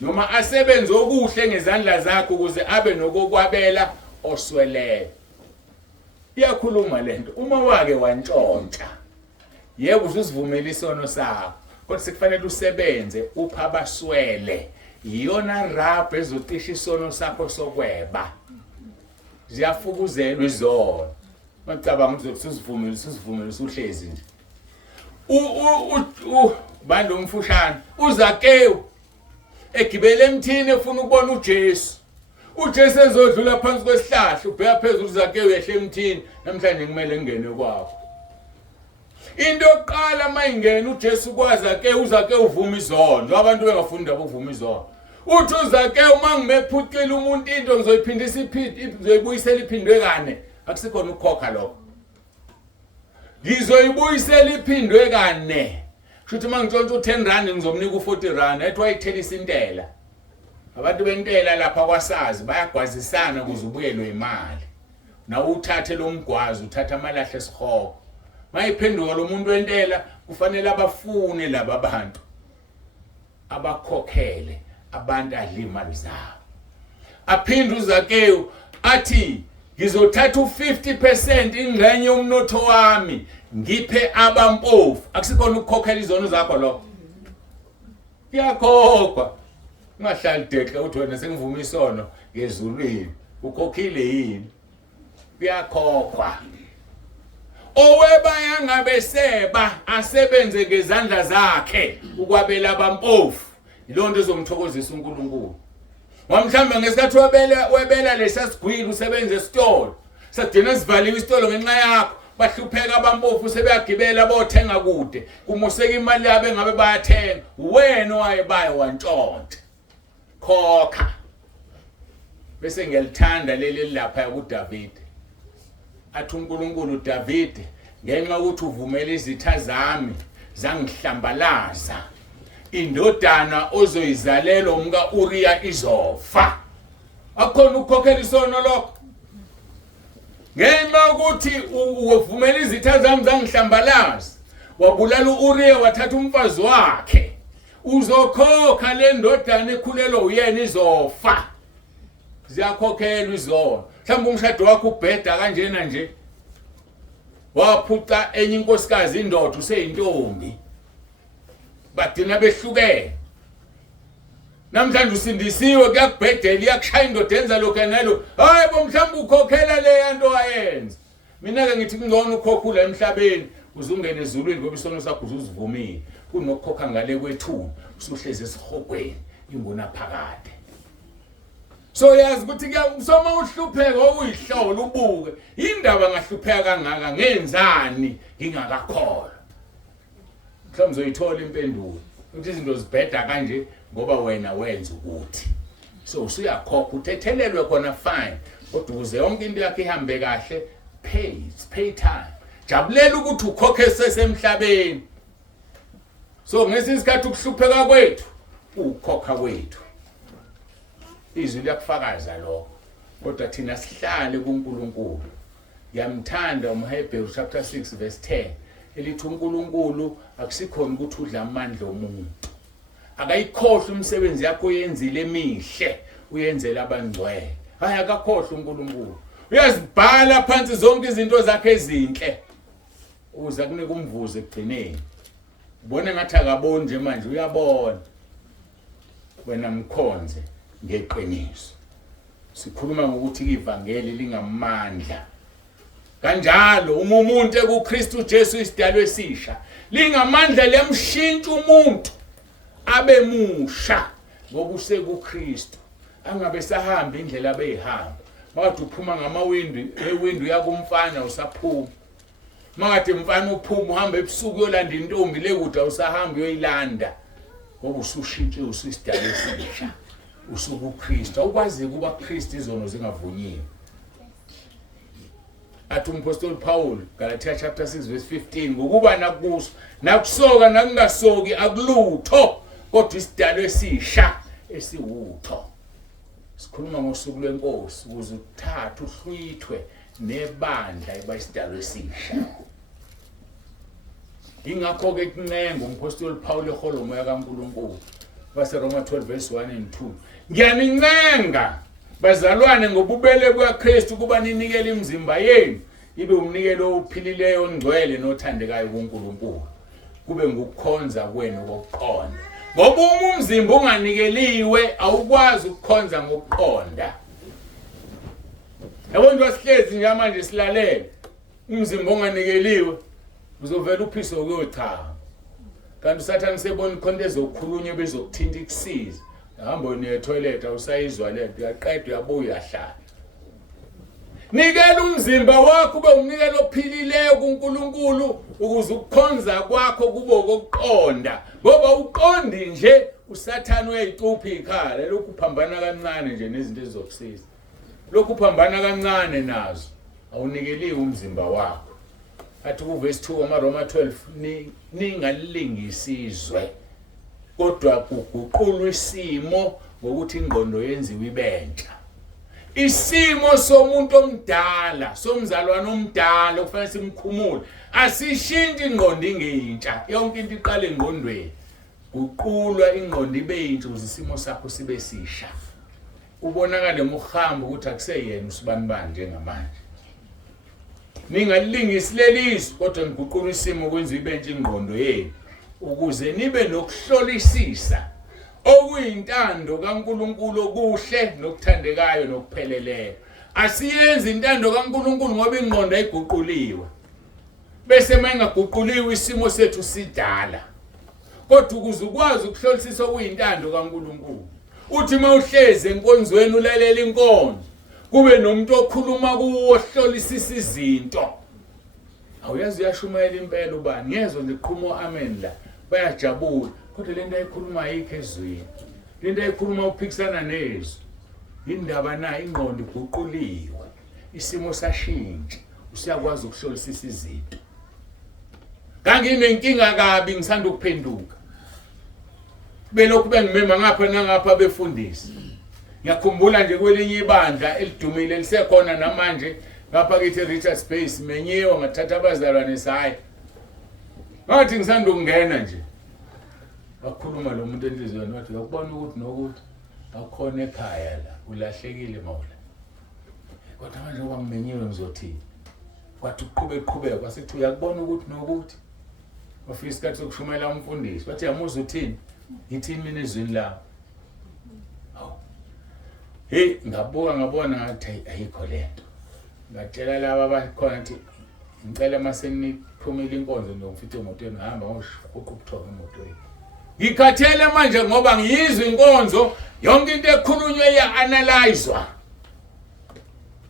Noma asebenze okuhle ngezandla zakhe ukuze abe nokokwabela osweleyo. Iyakhuluma lento uma wake wantshontsha. Yebo usivumela isono sakho. Kodwa sekufanele usebenze upha abaswele. Iyona rap ezotisha isono sakho sokweba. Ziyafukuzelwa izono. Macabanga ukuthi usivumela uhlezi nje. Bando umfushane uZakewu egibele emthini efuna ukubona uJesu. uJesu ezodlula phansi kwesihlahla ubheka phezulu uZakewu ehle emthini namhlanje kumele ngene kwakho. Into yokuqala mayingena uJesu kwaZakewu uZakewu uvuma izono. Abantu bengafunda ukuvuma izono. Uthi uZakewu mangimephucile umuntu into ngizoyiphindisa ngizoyibuyisela iphindwe kane. Akusikhona ukukhokha lokho. Ngizoyibuyisela iphindwe kane. Shuthi mangitshontsha u10 rand ngizomnika u40 rand ethi wayithelisa intela. Abantu bentela lapha kwasazi bayagwazisana ukuze ubuyelwe imali. Nawo uthathe lo mgwazi uthatha amalahle esihoko. Mayiphenduka lo muntu wentela kufanele abafune laba abantu. Abakhokhele abantu adla imali zabo. Aphinde uZakewu athi ngizothatha u50% ingxenye yomnotho wami ngiphe abampofu. Akusikhona ukukhokhela izono zakho lo. Iyakhokhwa. Ungahlali dekla uthi wena sengivuma isono ngezulwini. Ukhokhile yini? Iyakhokhwa. Owebaya ngabeseba asebenze ngezandla zakhe ukwabela abampofu. Ilonto ezomthokozisa uNkulunkulu. Wamhlamba ngesikhathi webela lesasigwili usebenze esitolo. Sadina sivaliwe isitolo ngenxa yakho. Bahlupheka abampofu sebeyagibela bothenga kude. Kumuseka imali yabo engabe bayathenga. Wena owayebaya wantshontsha. Khokha. Bese ngiyalithanda leli lapha kuDavid. Athi uNkulunkulu uDavid ngenxa ukuthi uvumela izitha zami zangihlambalaza. Indodana ozoyizalela umka Uriya izofa. Akukhona ukukhokhela isono lokho. Ngenxa ukuthi uvumela izitha zami zangihlambalaza. Wabulala uUriya wathatha umfazi wakhe. Uzokhokha le ndodana ekhulelwe uyena izofa. Ziyakhokhelwa izono. Mhlawumbe umshado wakho ubheda kanjena nje. Waphuca enye inkosikazi indoda useyintombi. Badina behlukene. Namhlanje usindisiwe kuyakubhedela iyakushaya indoda yenza lokho nalo. Hayi bo mhlawumbe ukhokhela le yanto wayenza. Mina ke ngithi kungcono ukhokhula emhlabeni uzungene ezulwini ngoba isono sakho uzivumile. Kunokukhokha ngale kwethu usuhleze esihogweni imbona phakade. So yazi ukuthi soma uhlupheka okuyihlola ubuke indaba ngahlupheka kangaka ngenzani ngingakakholwa. Mhlawumbe uzoyithola impendulo ukuthi izinto zibheda kanje ngoba wena wenza ukuthi. So usuyakhokha uthethelelwe khona fine kodwa ukuze yonke into yakhe ihambe kahle pay time. Jabulela ukuthi ukhokhe sesemhlabeni. So ngesisikhathi ukuhlupheka kwethu ukhokha kwethu. Izwi liyakufakaza lokho. Kodwa thina sihlale kuNkulunkulu. Yamthanda uMhebheru chapter 6 verse 10. Elithi uNkulunkulu akusikhona ukuthi udla amandla omuntu. Akayikhohle umsebenzi yakho oyenzile emihle uyenzela abangcwele. Hayi akakhohle uNkulunkulu. Uyazibhala phansi zonke izinto zakhe ezinhle. Uza kunika umvuzo ekugcineni. Ubone ngathi akaboni nje manje uyabona. Wena mkhonze ngeqiniso. Sikhuluma ngokuthi ivangeli lingamandla. Kanjalo umuntu ekuKristu Jesu isidalwa esisha lingamandla liyamshintsha umuntu abe musha ngoba usekuKristu. Angabe sahamba indlela abeyihamba. Makathi uphuma ewindi yakumfana usaphuma. Makathi umfana uphuma uhamba ebusuku yolanda intombi lekude usahamba uyoyilanda. Ngoba usushintshe usisidalwa esisha. UsukuKristu awukwazi kuba Kristu izono zingavunyiwe. Athi umpostoli Paul Galatia chapter 6 verse 15 ngokuba nakuso nakusoka nakungasoki akulutho kodwa isidalwa esisha esiwutho. Sikhuluma ngosuku lwenkosi ukuze uthathe uhlwithwe nebandla ebayisidalwa esisha. Ingakho ke kunenga umpostoli Paul ehola umoya kaNkulunkulu base Roma 12 verse 1 and 2. Ngiyanincenga bazalwane ngobubele bukaKristu kuba ninikele imizimba yenu ibe umnikelo ophilileyo ongcwele nothandekayo kuNkulunkulu. Kube ngukukhonza kwenu kokuqonda. Ngoba umzimba unganikeliwe awukwazi ukukhonza ngokuqonda. Yabona wasihlezi nje manje silalele. Umzimba unganikeliwe uzovela uphiso kuyocha. Kanti uSathane sebona ikhonto ezokhulunywa bezokuthinta ikusiza. Hamba uye toilet awusayizwa lento uyaqeda uyabuya uyahlala. Nikela umzimba wakho ube umnikelo ophilileyo kuNkulunkulu ukuze ukukhonza kwakho kube okokuqonda. Ngoba uqondi nje uSathane uyayicupha ikhala lokhu phambana kancane nje nezinto ezizokusiza. Lokhu phambana kancane nazo awunikeliwe umzimba wakho. Athi ku verse 2 Roma 12 ningalingisizwe kodwa kuguqulwa isimo ngokuthi ingqondo yenziwe ibentsha. Isimo somuntu omdala, somzalwane omdala kufanele simkhumule. Asishintshe ingqondo ingeintsha. Yonke into iqala engqondweni. Guqulwa ingqondo ibe yintsha ukuze isimo sakho sibe sisha. Ubonakale ngokuhamba ukuthi akuseyena usibanibani njengamanje. Ningalingisi lelizwi kodwa ngiguqula isimo kwenza ibentsha ingqondo yenu ukuze nibe nokuhlolisisa okuyintando kaNkulunkulu okuhle nokuthandekayo nokupheleleyo. Asiyenze intando kaNkulunkulu ngoba ingqondo ayiguquliwe. Bese mayingaguquliwe isimo sethu sidala. Kodwa ukuze ukwazi ukuhlolisisa okuyintando kaNkulunkulu. Uthi mawuhleze enkonzweni ulalela inkonzo kube nomuntu okhuluma kuwo ohlolisisa izinto. Awuyazi uyashumayela impela ubani ngezwe ngiqhumo amen la bayajabula kodwa lento ayikhuluma ayikho ezweni. Lento ayikhuluma uphikisana nezwi. Indaba nayo ingqondo iguquliwe. Isimo sashintsha. Usiyakwazi ukuhlolisisa izinto. Kanginenkinga kabi ngisanda ukuphenduka. Belokhu bengimema ngapha nangapha befundisi. ngiyakhumbula nje kwelinye ibandla elidumile lisekhona namanje ngapha kithi Richards Bay menyiwe ngathatha abazalwane sayi ngathi ngisanda ukungena nje bakhuluma lo muntu enhlizweni wathi uyakubona ukuthi nokuthi akukhona ekhaya la ulahlekile mawula kodwa manje ngoba ngimenyiwe ngizothini wathi uqhubeka wasithi uyakubona ukuthi nokuthi wafika isikhathi sokushumela umfundisi wathi yamuza uthini ngithini mina ezweni la hey ngabona ngathi ayikho lento ngatshela laba abakhona ukuthi ngicela maseni phumile inkonzo ngifithe emotweni hamba ngoshuqa ukuthoka emotweni ngikhathele manje ngoba ngiyizwa inkonzo yonke into ekhulunywe ya-analyzwa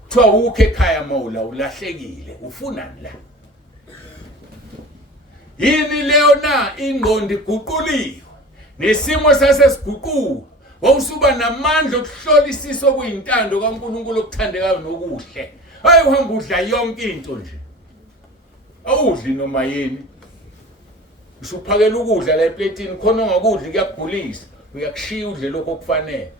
kuthiwa ukho ekhaya mawula ulahlekile ufunani la yini leyo na ingqondo iguquliwe nesimo sasesiguquka wawusuba namandla okuhlolisisa okuyintando kaNkulunkulu okuthandekayo nokuhle hayi uhamba udla yonke into nje awudli noma yini usuphakela ukudla la eplatini khona ongakudli kuyakugulisa uyakushiya udle lokho okufanele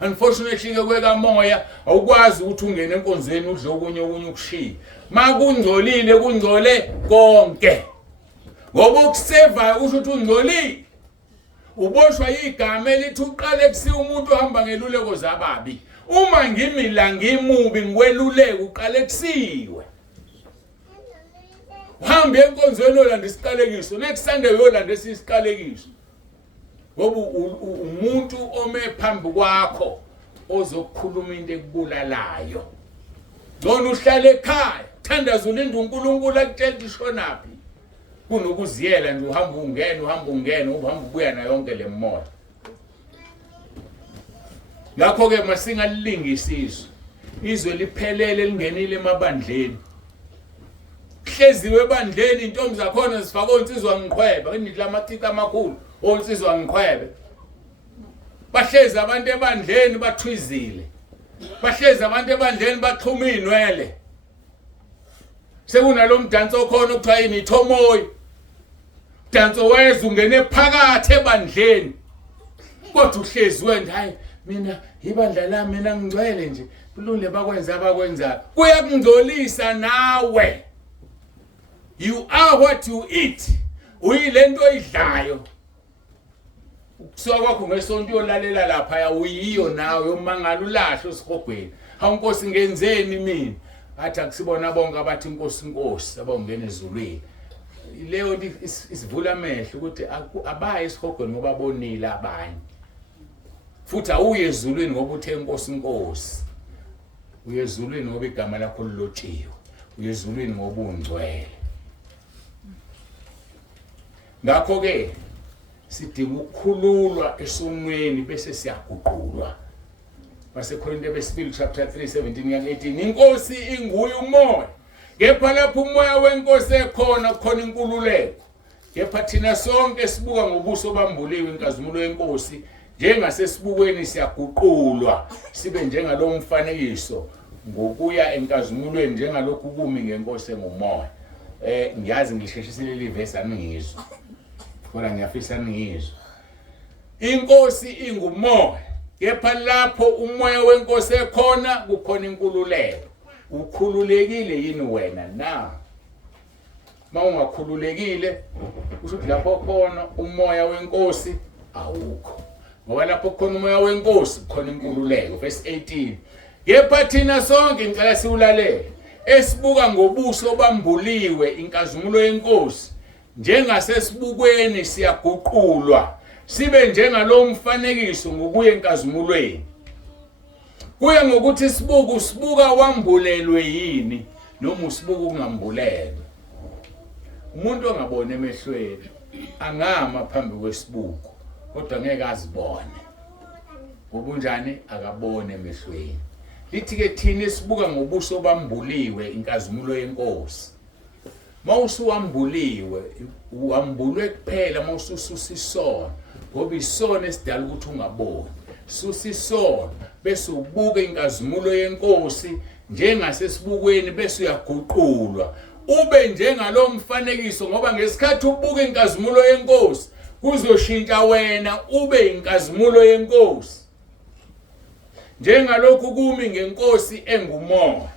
unfortunately ke kwekamoya awukwazi ukuthi ungene enkonzweni udle okunye ukushiya makungcolile kungcole konke ngoba ukuseva usho ukuthi ungcolile uboshwa igama elithi uqale kusiya umuntu ohamba ngeluleko zababi uma ngimila ngimubi ngikweluleke uqale kusiwe uhambe enkonzweni olanda isiqalekiso next Sunday uyolanda isiqalekiso ngoba umuntu ome phambi kwakho ozokukhuluma into ekubulalayo ngona uhlale ekhaya thandaza ulinda uNkulunkulu akutshela ishonaphi kunokuziyela nje uhamba ungena uhamba ubuya na yonke le moya ngakho ke masingalilingisiso izwe liphelele lingenile emabandleni hleziwe ebandleni intombi zakhona zifaka onsizwa ngikhwebe ngithi lamathika amakhulu onsizwa ngikhwebe bahlezi abantu ebandleni bathwizile bahlezi abantu ebandleni baxhuma inwele sekunalo mdanso okhona okuthiwa yini ithomoyi danso weza ungene phakathi ebandleni kodwa uhlezi wena hayi mina ibandla lami mina ngicwele nje kulungile abakwenza kuyakungcolisa nawe you are what you eat uyilento oyidlayo ukusuka kwakho ngesonto yolalela lapha uyiyo nawe umangala ulahle usikhogweni awunkosi ngenzeni mina athi akusibona bonke abathi inkosi abongena ezulwini leyo isivula amehlo ukuthi abaye isikhogweni ngoba bonile abanye futhi awuye ezulwini ngoba uthe inkosi uye ezulwini ngoba igama lakho lilotshiwe uye ezulwini ngoba ungcwele ngakho ke sidinga ukukhululwa esonweni bese siyaguqulwa baseKorinte besibili chapter 3:17-18 inkosi inguye umoya kepha lapho umoya wenkosi ekhona khona inkululeko kepha thina sonke sibuka ngobuso bambuliwe inkazimulo yenkosi njengasesibukweni siyaguqulwa sibe njengalo mfanekiso ngokuya enkazimulweni njengalokhu kumi ngenkosi engumoya ngiyazi ngisheshisile livesi angizwa kodwa ngiyafisa ngizwa inkosi ingumoya kepha lapho umoya wenkosi ekhona kukhona inkululeko ukhululekile yini wena na mawungakhululekile kusho ukuthi lapho khona umoya wenkosi awukho ngoba lapho khona umoya wenkosi khona inkululeko verse 18 kepha thina sonke ngicela siwulalele esibuka ngobuso bambuliwe inkazimulo yenkosi njengasesibukweni siyaguqulwa sibe njengalo mfanekiso ngokuya enkazimulweni kuya ngokuthi sibuka wambulelwe yini noma usibuka ungambulelwe umuntu ongabona emehlweni angama phambi kwesibuko kodwa ngeke azibone ubunjani akabone emehlweni lithi ke thina esibuka ngobuso bambuliwe inkazimulo yenkosi mawusuwambuliwe uambulwe kuphela mawususisona ngoba isona esidala ukuthi ungaboni susisona bese ubuka inkazimulo yenkosi njengasesibukweni bese uyaguqulwa ube njengalo mfanekiso ngoba ngesikhathi ubuka inkazimulo yenkosi kuzoshintsha wena ube inkazimulo yenkosi njengalokhu kumi ngenkosi engumoya.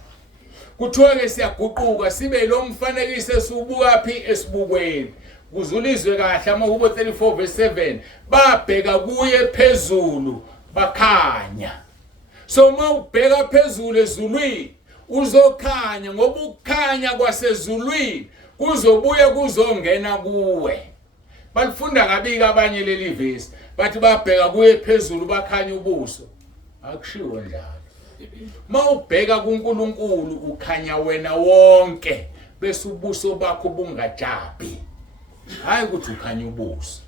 Kuthiwa ke siyaguquka sibe lo mfanekiso esibuka phi esibukweni. Kuzulizwe kahle amaHubo 34:7 babheka kuye phezulu bakhanya. So mawubheka phezulu ezulwini uzokhanya ngoba ukukhanya kwasezulwini kuzobuye kuzongena kuwe. Balifunda kabi abanye leli vesi bathi babheka kuye phezulu bakhanya ubuso. Akushiwo njalo. Mawubheka kuNkulunkulu ukhanya wena wonke bese ubuso bakho bungajabi. Hayi ukuthi ukhanya ubuso.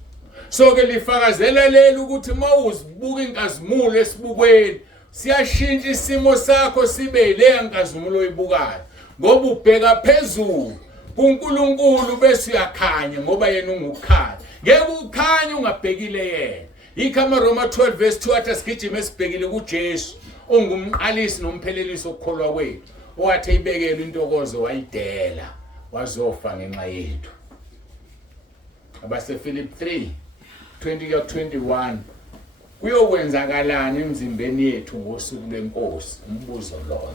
So ke lifakazela leli ukuthi mawuzibuka inkazimulo esibukweni siyashintsha isimo sakho sibe le nkazimulo oyibukayo ngoba ubheka phezulu kuNkulunkulu bese uyakhanya ngoba yena ungukhanya. Ngeke ukhanye ungabhekile yena. Ikhama Roma 12:2 athi sigijime esibhekile kuJesu ongumqalisi nomphelelisi okukholwa kwethu owathi ibekele intokozo wayidela wazofa ngenxa yethu. Abase Philip 3:20-21 kuyokwenzakalani emzimbeni yethu ngosuku lwenkosi? Umbuzo lo.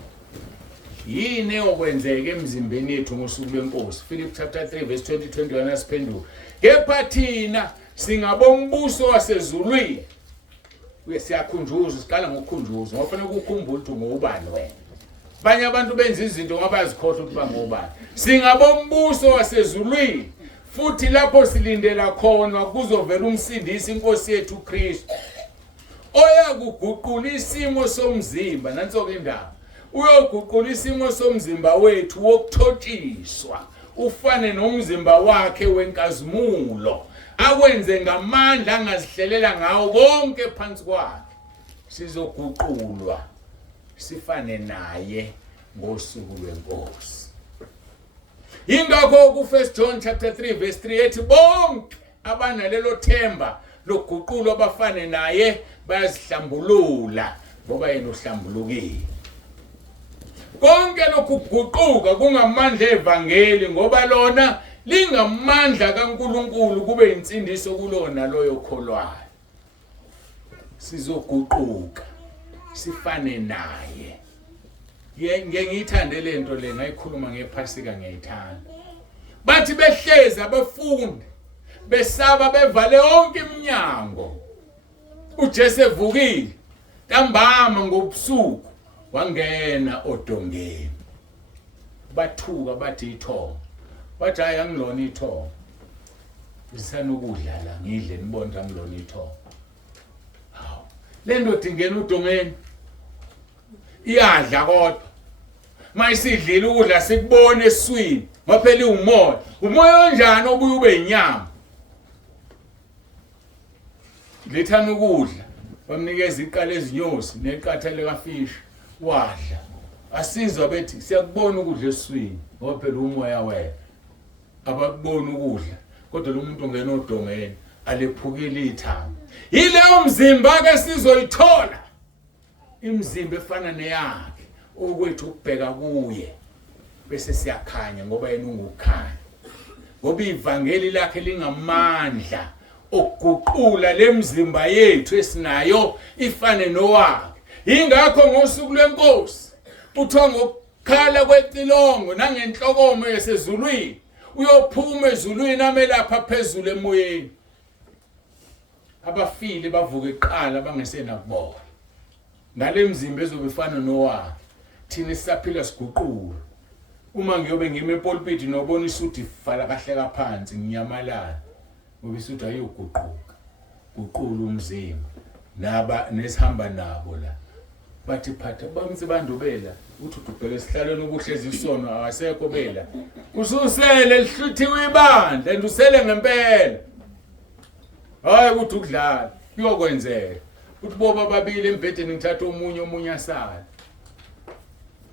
Yini okwenzeka emzimbeni yethu ngosuku lwenkosi? Philip chapter 3:20-21 asiphenduka. Kepha thina singabombuso wasezulwini. Siyakhunjuzwa, siqala ngokukhunjuzwa. Ngofanele ukukhumbula ukuthi ngubani wena. Abanye abantu benza izinto ngoba bazikhohlwa ukuthi bangobani. Singabombuso wasezulwini. Futhi lapho silindela khona kuzovela umsindisi inkosi yethu uKristu. Oyakuguqula isimo somzimba nanso ke indaba. Uyoguqula isimo somzimba wethu wokuthotshiswa ufane nomzimba wakhe wenkazimulo. Akwenze ngamandla angazihlelela ngawo konke phansi kwakhe. Sizoguqulwa sifane naye ngosuku lwenkosi. Ingakho ku 1 John chapter 3:3 ethi bonke abanalelo themba lokuguqulwa abafane naye bayazihlambulula ngoba yena uhlambulukile. Konke lokuguquka kungamandla evangeli ngoba lona lingamandla kaNkulunkulu kube insindiso kulona loyo kholwayo. Sizoguquka sifane naye. Ngiyithande lento le ngayikhuluma ngephasika ngiyithanda. Bathi behleza abafundi besaba bevale onke iminyango. uJesu evukile ntambama ngobusuku wangena odongeni. Bathuka bathi ithonga. Bathi hayi angilona ithonga. Isana ukudla la ngidle nibona angilona ithonga. Hawu. Le ndoda ingena udongeni. Iyadla kodwa. Mayisidlile ukudla sikubone eswini. Maphela umoya. Umoya onjani obuye ube inyama? Lethana ukudla. Bamnikeza iqala ezinyosi neqatha lekafishi. Wadla. Asizwa bethi siyakubona ukudla eswini. Ngoba phela umoya wena. Abakubona ukudla. Kodwa lo muntu ongena odongeni alephukile ithanga. Yileyo mzimba ke sizoyithola. Imizimba efana neyakhe okwethu ukubheka kuye bese siyakhanya ngoba yena ungukhanya. Ngoba ivangeli lakhe lingamandla okuguqula lemizimba yethu esinayo ifane nowakhe. Ingakho ngosuku lwenkosi uthiwa ngokukhala kwecilongo nangenhlokomo yasezulwini uyophuma ezulwini amelapha phezulu emoyeni. Abafile bavuka eqala bangesena kubona. Ngale mzimba ezobefana nowakhe. Thina sisaphila siguqula. Uma ngiyobe ngime epulpit nobona isuthi vala kahle phansi nginyamalala. Ngoba isuthi ayoguquka. Guqula umzimba. Naba nesihamba nabo la. Bathi phatha bamtsi bandubela uthi ubheke esihlalweni ukuhleza isono awasekho bela. Ususele lihluthiwe ibandla ndusele ngempela. Hayi ukuthi ukudlala kuyokwenzeka. Uthi boba babili embhedeni ngithatha omunye asala.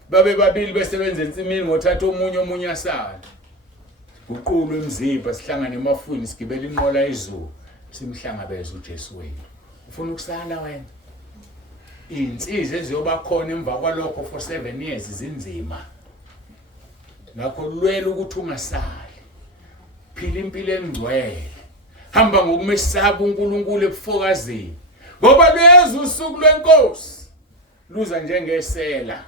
Babe babili besebenza ensimini ngothatha omunye asala. Uqulu emzimba sihlangane emafuni sigibela inqola izulu simhlangabeza uJesu wethu. Ufuna ukusala wena? Insizwe eziyoba khona emva kwalokho for 7 years zinzima. Ngakho lwela ukuthi ungasali. Phila impilo engcwele. Hamba ngokumesaba uNkulunkulu ebufokazini. Ngoba lezi usuku lwenkosi luza njengesela.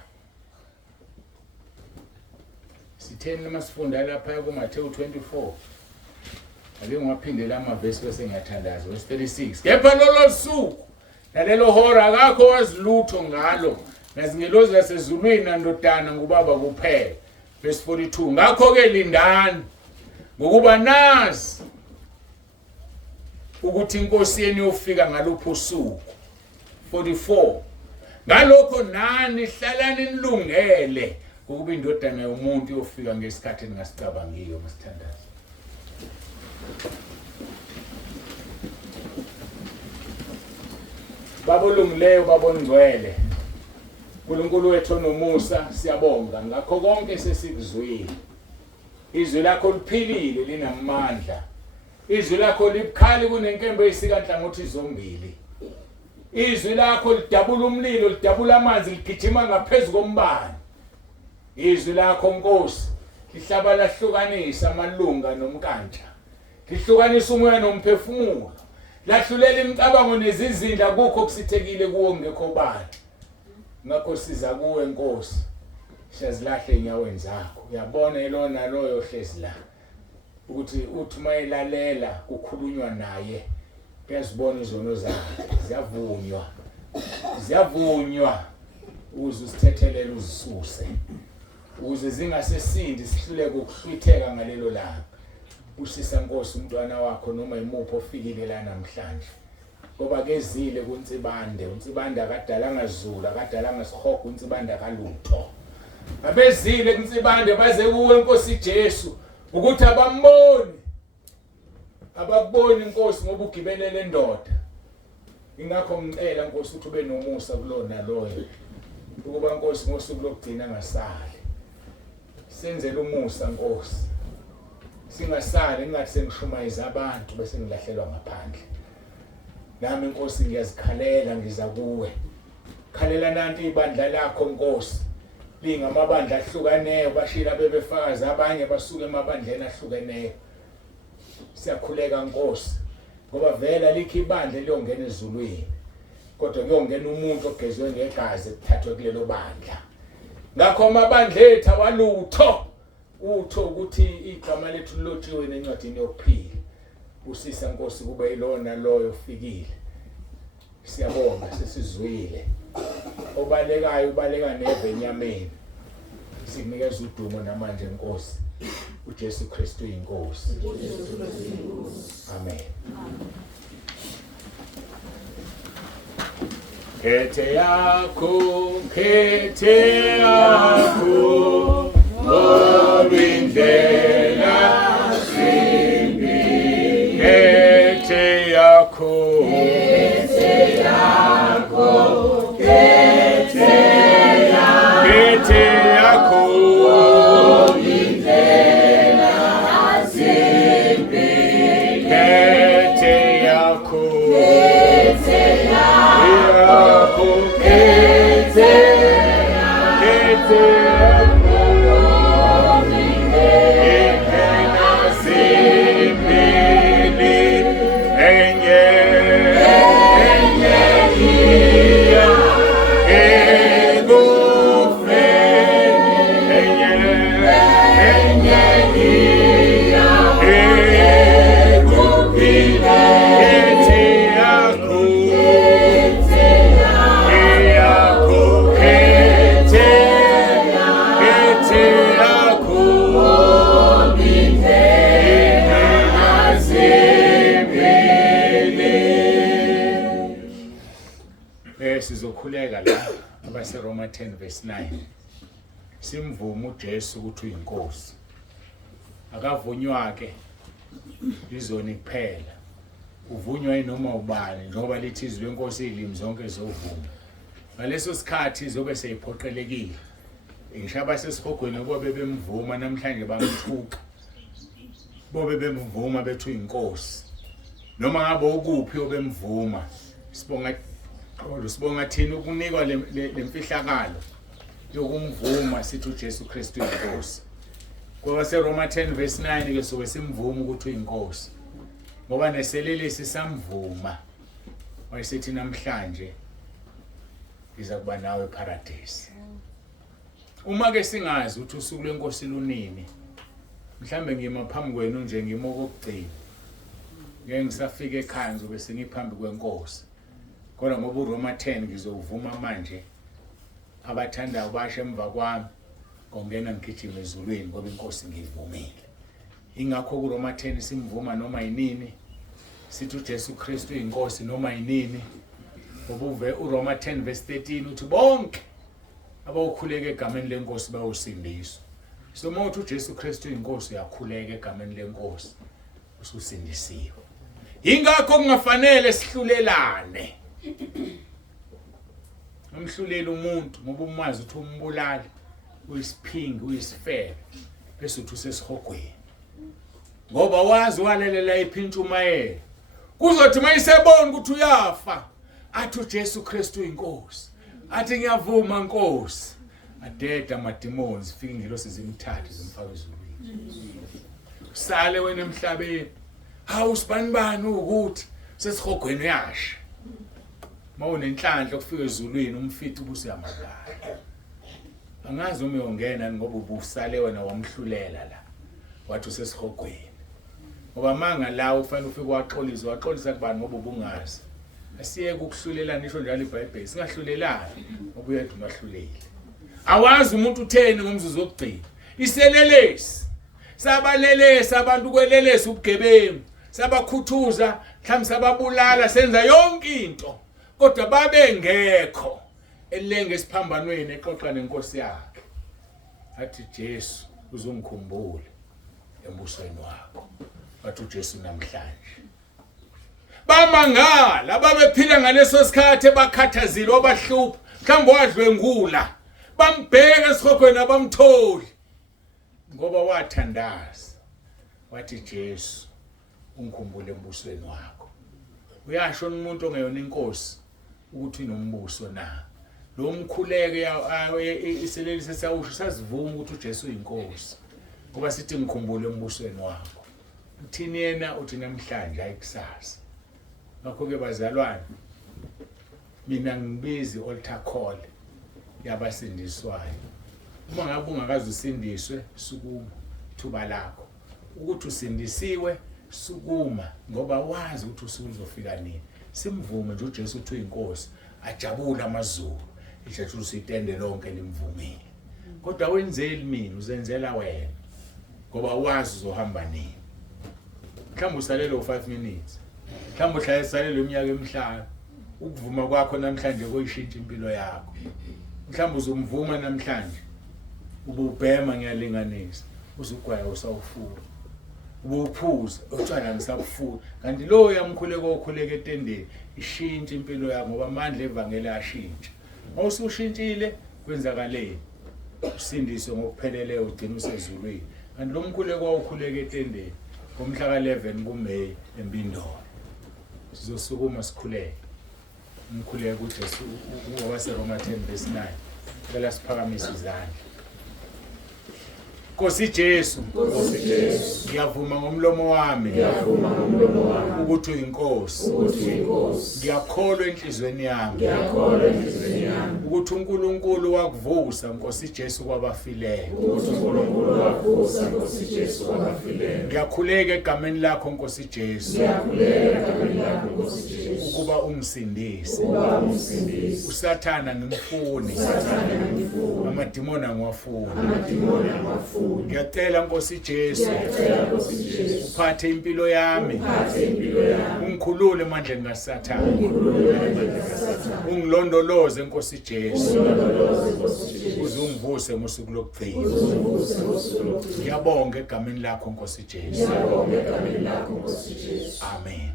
Sitheni masifunda lapha kuMathewu 24. Ake ngiwaphindela amavesi bese ngiyathandaza verse 36. Kepha lolo suku nalelo hora akakho wazilutho ngalo. Nazingelozi lasezulwini nandodana ngubaba kuphela. Verse 42. Ngakho ke lindani ngokuba nazi ukuthi inkosi yenu yofika ngalupho usuku. 44. Ngalokho nani hlalani nilungele ukuba indodana yomuntu yofika ngesikhathi engasicabangiyo masithandaza. Babolungileyo babongcwele. uNkulunkulu wethu onomusa siyabonga ngakho konke sesikuzwile. Izwi lakho liphilile linamandla. Izwi lakho libukhali kunenkembe esikanhlangothi zombili. Izwi lakho lidabula umlilo, lidabula amanzi, ligijima ngaphezulu kombani. Izwi lakho Nkosi lihlaba lahlukanisa amalunga nomkantsha. Lihlukanisa umoya nomphefumulo. Lahlulela imicabango nezizindla kukho kusithekile kuwo ngekho bani. Ngakho siza kuwe Nkosi. Siyazilahle enyaweni zakho. Uyabona elona loyo hlezi la. Ukuthi uthi mayilalela kukhulunywa naye. Uyazibona izono zakhe. Ziyavunywa. Uze usithethelele uzisuse. Ukuze zingasesindi sihluleke ukuhlwitheka ngalelo langa. Usisa Nkosi umntwana wakho noma imupho ofikile la namhlanje. Ngoba kezile kuNtsibande, uNtsibande akadalanga Zulu, akadalanga Sihogo, uNtsibande akalutho. Abezile kuNtsibande baze kuwe Nkosi Jesu ukuthi abamboni. Abakuboni Nkosi ngoba ugibelele indoda. Ingakho ngicela Nkosi ukuthi ube nomusa kulona loyo. Ukuba Nkosi ngosuku lokugcina ngasali. Senzele umusa Nkosi. Singasali ngathi sengishumayeza abantu bese ngilahlelwa ngaphandle. Nami Nkosi ngiyazikhalela ngiza kuwe. Khalela nanti ibandla lakho Nkosi. Lingamabandla ahlukaneyo bashila bebefakazi abanye basuka emabandleni ahlukeneyo. Siyakhuleka Nkosi ngoba vela likho ibandla liyongena ezulwini. Kodwa kuyongena umuntu ogezwe ngegazi ekuthathwe kulelo bandla. Ngakho amabandla ethu awalutho. Utho ukuthi igama lethu lilotshiwe nencwadini yokuphila. Usisa Nkosi kube yilona loyo ofikile. Siyabonga sesizwile. Obalekayo ubaleka neve enyameni. Sinikeza udumo namanje Nkosi. uJesu Kristu inkosi. Amen. Kete yako Obindela simbi. Kete yako sizokhuleka la abase Roma 10 verse 9. Simvuma uJesu ukuthi uyinkosi. Akavunywa ke izoni kuphela. Uvunywa noma ubani ngoba lithi izwi lenkosi ilimi zonke zovuma. Ngaleso sikhathi izobe seyiphoqelekile. Ngishaba sesihogweni bobe bemvuma namhlanje bangithuka. Bobe bemvuma bethu inkosi. Noma ngabe ukuphi obemvuma. Sibonga thina ukunikwa lemfihlakalo yokumvuma sithi uJesu Kristu inkosi. Ngoba seRoma 10 verse 9 ke sobe simvuma ukuthi uyinkosi. Ngoba neselelesi samvuma. Wayesethi namhlanje iza kuba nawe eparadise. Uma ke singazi ukuthi usuku lenkosi lunini, mhlambe ngima phambi kwenu nje ngimo kokugcina. Ngeke ngisafika ekhaya ngizobe sengiphambi kwenkosi. Kodwa ngoba uRoma 10 ngizovuma manje abathandayo bashe emva kwami ngongena ngigijima ezulwini ngoba inkosi ngivumile. Ingakho kuRoma 10 simvuma noma yinini, sithi uJesu Kristu inkosi noma yinini. Ngoba uRoma 10 verse 13 uthi bonke abawukhuleka egameni lenkosi bayosindiswa. So mawuthi uJesu Kristu inkosi uyakhuleka egameni lenkosi ususindisiwe. Ingakho kungafanele sihlulelane. Umhlulela umuntu ngoba umazi ukuthi umbulali uyisiphingi uyisifebe bese uthi usesihogweni. Ngoba wazi walelela iphintshumayela. Kuzothi mayisebona ukuthi uyafa athi uJesu Kristu inkosi. Athi ngiyavuma inkosi. Adeda amademons fika ingelosi zimthathe zimfaka ezulwini. Sale wena emhlabeni. Hawu sibanibani ukuthi sesihogweni uyasha. Mawunenhlanhla ukufika ezulwini umfithu ubusiyamagala. Angazi uma uyongena ngoba ubusale wena wamhlulela la. Wathi usesihogweni. Ngoba manga la ufanele ufike waxolisa kubani ngoba ubungazi. Asiyeke ukuhlulelana nisho njalo iBhayibheli singahlulelani ngoba uyedwa ungahluleli. Awazi umuntu utheni ngomzuzu wokugcina. Iselelesi. Sabalelesa abantu kwelelesa ubugebengu. Sabakhuthuza, mhlawumbe sababulala senza yonke into. Kodwa babengekho elenge esiphambanweni exoxa nenkosi yakhe. Athi Jesu uzongikhumbula embusweni wakho. Wathi uJesu namhlanje. Bamangala babephila ngaleso sikhathi bakhathazile obahlupha. Mhlawumbe wadlwengula. Bambheka esihogweni abamtholi. Ngoba wathandaza. Wathi Jesu ungikhumbule embusweni wakho. Uyasho umuntu ongeyona inkosi ukuthi unombuso na. Lo mkhuleke iseleli sesawusho sasivuma ukuthi uJesu uyinkosi. Ngoba sithi ngikhumbule embusweni wakho. Uthini yena uthi namhlanje ayikusasa. Ngakho ke bazalwane mina ngibizi altar call yabasindiswayo. Uma ngabe ungakazi usindiswe sukuma thuba lakho. Ukuthi usindisiwe sukuma ngoba wazi ukuthi usuku uzofika nini. Simvume nje uJesu uthi uyinkosi ajabula amazulu. Ijesu usitende lonke limvumile. Kodwa wenzeli mina uzenzela wena. Ngoba wazi uzohamba nini. Mhlawumbe usalelo 5 minutes. Mhlawumbe uhlayisalelo iminyaka emihlanu. Ukuvuma kwakho namhlanje koyishintsha impilo yakho. Mhlawumbe uzomvuma namhlanje. Ububhema ngiyalinganisa. Uzugwaya usawufuna. Ubuphuza utshwala ngisabufuna. Kanti lo yamkhuleko okhuleka etendeni ishintsha impilo yakho ngoba amandla evangeli ashintsha. Mawusushintshile kwenzakaleni. Usindiswe ngokupheleleyo ugcina usezulwini. Kanti lo mkhuleko okhuleka etendeni ngomhla ka11 kuMeyi eMbindolo. Sizosukuma sikhuleke. Umkhuleko uJesu ngoba seRoma 10 verse 9. Phela siphakamise izandla. Nkosi Jesu, ngiyavuma ngomlomo wami ukuthi uyinkosi. Ngiyakholwa enhlizweni yami ukuthi uNkulunkulu wakuvusa Nkosi Jesu kwabafileyo. Ngiyakhuleka egameni lakho Nkosi Jesu ukuba ungisindise. uSathana ngimfuni, amadimoni angiwafuni. Ngiyacela Nkosi Jesu uphathe impilo yami, ungikhulule emandleni kaSathana, ungilondoloze Nkosi Jesu uze ungivuse ngosuku lokugcina. Ngiyabonga egameni lakho Nkosi Jesu. Amen.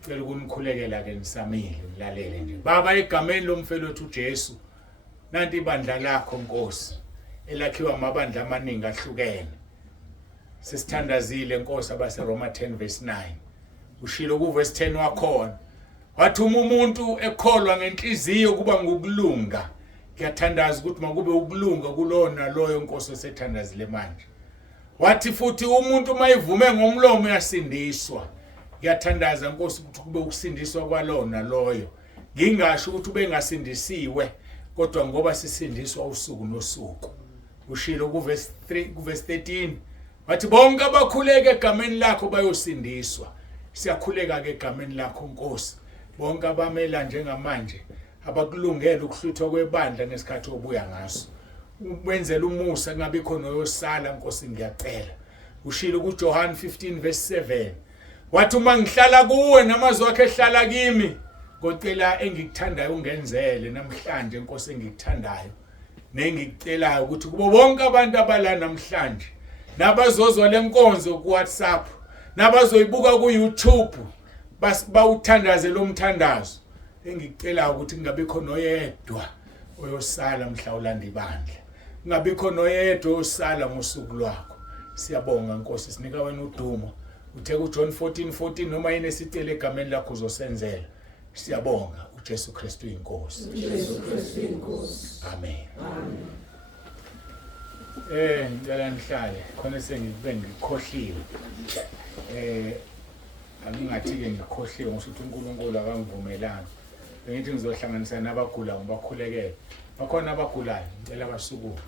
Ngicela ukunikhulekela ke nisamile nilalele nje. Baba, egameni lomfelothi uJesu, nanti ibandla lakho Nkosi elakhiwa amabandla amaningi ahlukene. Sisithandazile Nkosi abaseRoma 10 verse 9. Ushilo ku verse 10 wakhona wathi umuntu ekholwa ngenhliziyo kuba ngokulunga. Ngiyathandaza ukuthi makube ukulunga kulona loyo Nkosi osethandazile manje. Wathi futhi umuntu mayivume ngomlomo uyasindiswa. Ngiyathandaza Nkosi ukuthi kube ukusindiswa kwalona loyo ngingasho ukuthi ubengasindisiwe kodwa ngoba sisindiswa usuku nosuku. Ushilo kuverse 3 kuverse 13 wathi bonke abakhuleka egameni lakho bayosindiswa. Siyakhuleka ke egameni lakho Nkosi. Bonke abamela njengamanje abakulungela ukuhluthwa kwebandla ngesikhathi obuya ngaso. Wenzela umusa kungabi khona oyosala Nkosi ngiyacela. Ushilo kuJohn 15 verse 7 wathi uma ngihlala kuwe namazwi akhe ehlala kimi ngocela engikuthandayo ungenzele namhlanje Nkosi engikuthandayo nengikucelayo ukuthi kubo bonke abantu abala namhlanje nabazozwa lenkonzo ku WhatsApp nabazoyibuka ku YouTube bawuthandaze lo mthandazo engikucelayo ukuthi kungabi khona oyedwa oyosala mhla ulanda ibandla kungabi khona oyedwa oyosala ngosuku lwakho. Siyabonga Nkosi sinika wena udumo. Uthe kuJohn 14:14 noma yini esicela egameni lakho uzosenzela. Siyabonga uJesu Kristu inkosi. uJesu Kristu inkosi. Amen. Amen. Ngicela nihlale khona ngikhohliwe. Angingathi ke ngikhohliwe ngokuthi uNkulunkulu akangivumelanga. Bengithi ngizohlanganisa nabagula ngobakhulekela. Bakhona abagulayo ngicela basukume.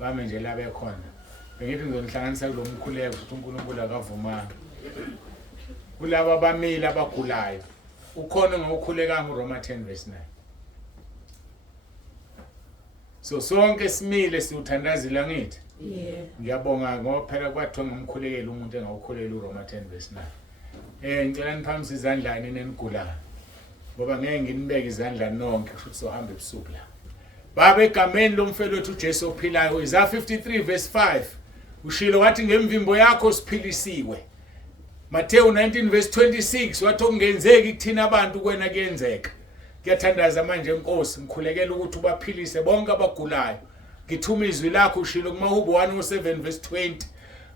Bame nje la bekhona. Bengithi ngizonihlanganisa kulo mkhuleko ukuthi uNkulunkulu akavumanga. Kulabo abamile abagulayo ukhona ngokukhulekanga uRoma 10 verse 9. So sonke simile siuthandazela ngithi. Yeah. Ngiyabonga ngoba phela kwathiwa ngomkhulekela umuntu engawukhulela uRoma 10 verse 9. Ngicela niphamise izandla nenigulayo. Ngoba ngeke nginibeke izandla nonke futhi sohamba ebusuku la. Baba egameni lomfelowethu uJesu ophilayo Isaiah 53 verse 5 ushilo wathi ngemvimbo yakho siphilisiwe. Matthew 19 verse 26 wathi okungenzeki kuthina abantu kwena kuyenzeka. Ngiyathandaza manje Nkosi ngikhulekela ukuthi ubaphilise bonke abagulayo. Ngithuma izwi lakho ushilo kuMahubo 1:7 verse 20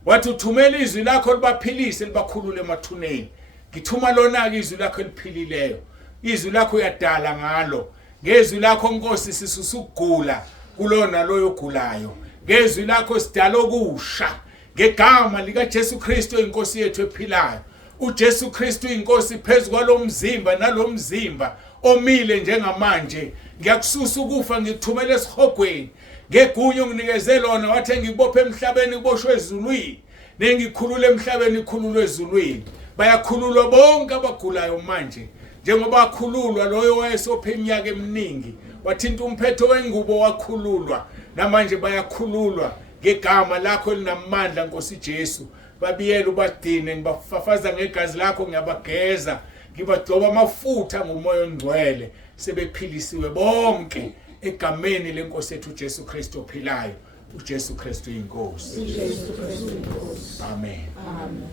wathi uthumela izwi lakho libaphilise libakhulule emathuneni. Ngithuma lona ke izwi lakho eliphilileyo. Izwi lakho uyadala ngalo. Ngezwi lakho Nkosi sisusukugula kulona loyo ogulayo. Ngezwi lakho sidala okusha. Ngegama lika Jesu Kristu inkosi yethu ephilayo. uJesu Kristu inkosi phezulu kwalomzimba nalomzimba omile njengamanje. Ngiyakususa ukufa ngikuthumela esihogweni. Ngegunyo nginikeze lona wathi ngibophe emhlabeni kuboshwe ezulwini. Nengikhulule emhlabeni ikhululwe ezulwini. Bayakhululwa bonke abagulayo manje. Njengoba akhululwa loyo wayesophe iminyaka eminingi. Wathinta umphetho wengubo wakhululwa. Namanje bayakhululwa ngegama lakho linamandla Nkosi Jesu. Babiyela ubadine ngibafafaza ngegazi lakho ngiyabageza. Ngibagcoba amafutha ngomoya ongcwele. Sebephilisiwe bonke egameni lenkosi yethu uJesu Kristu ophilayo. uJesu Kristu inkosi. uJesu Kristu inkosi. Amen. Amen.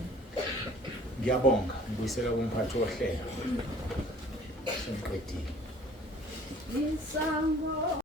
Ngiyabonga ngibuyisela kumphathi ohlelo. Sengiqedile.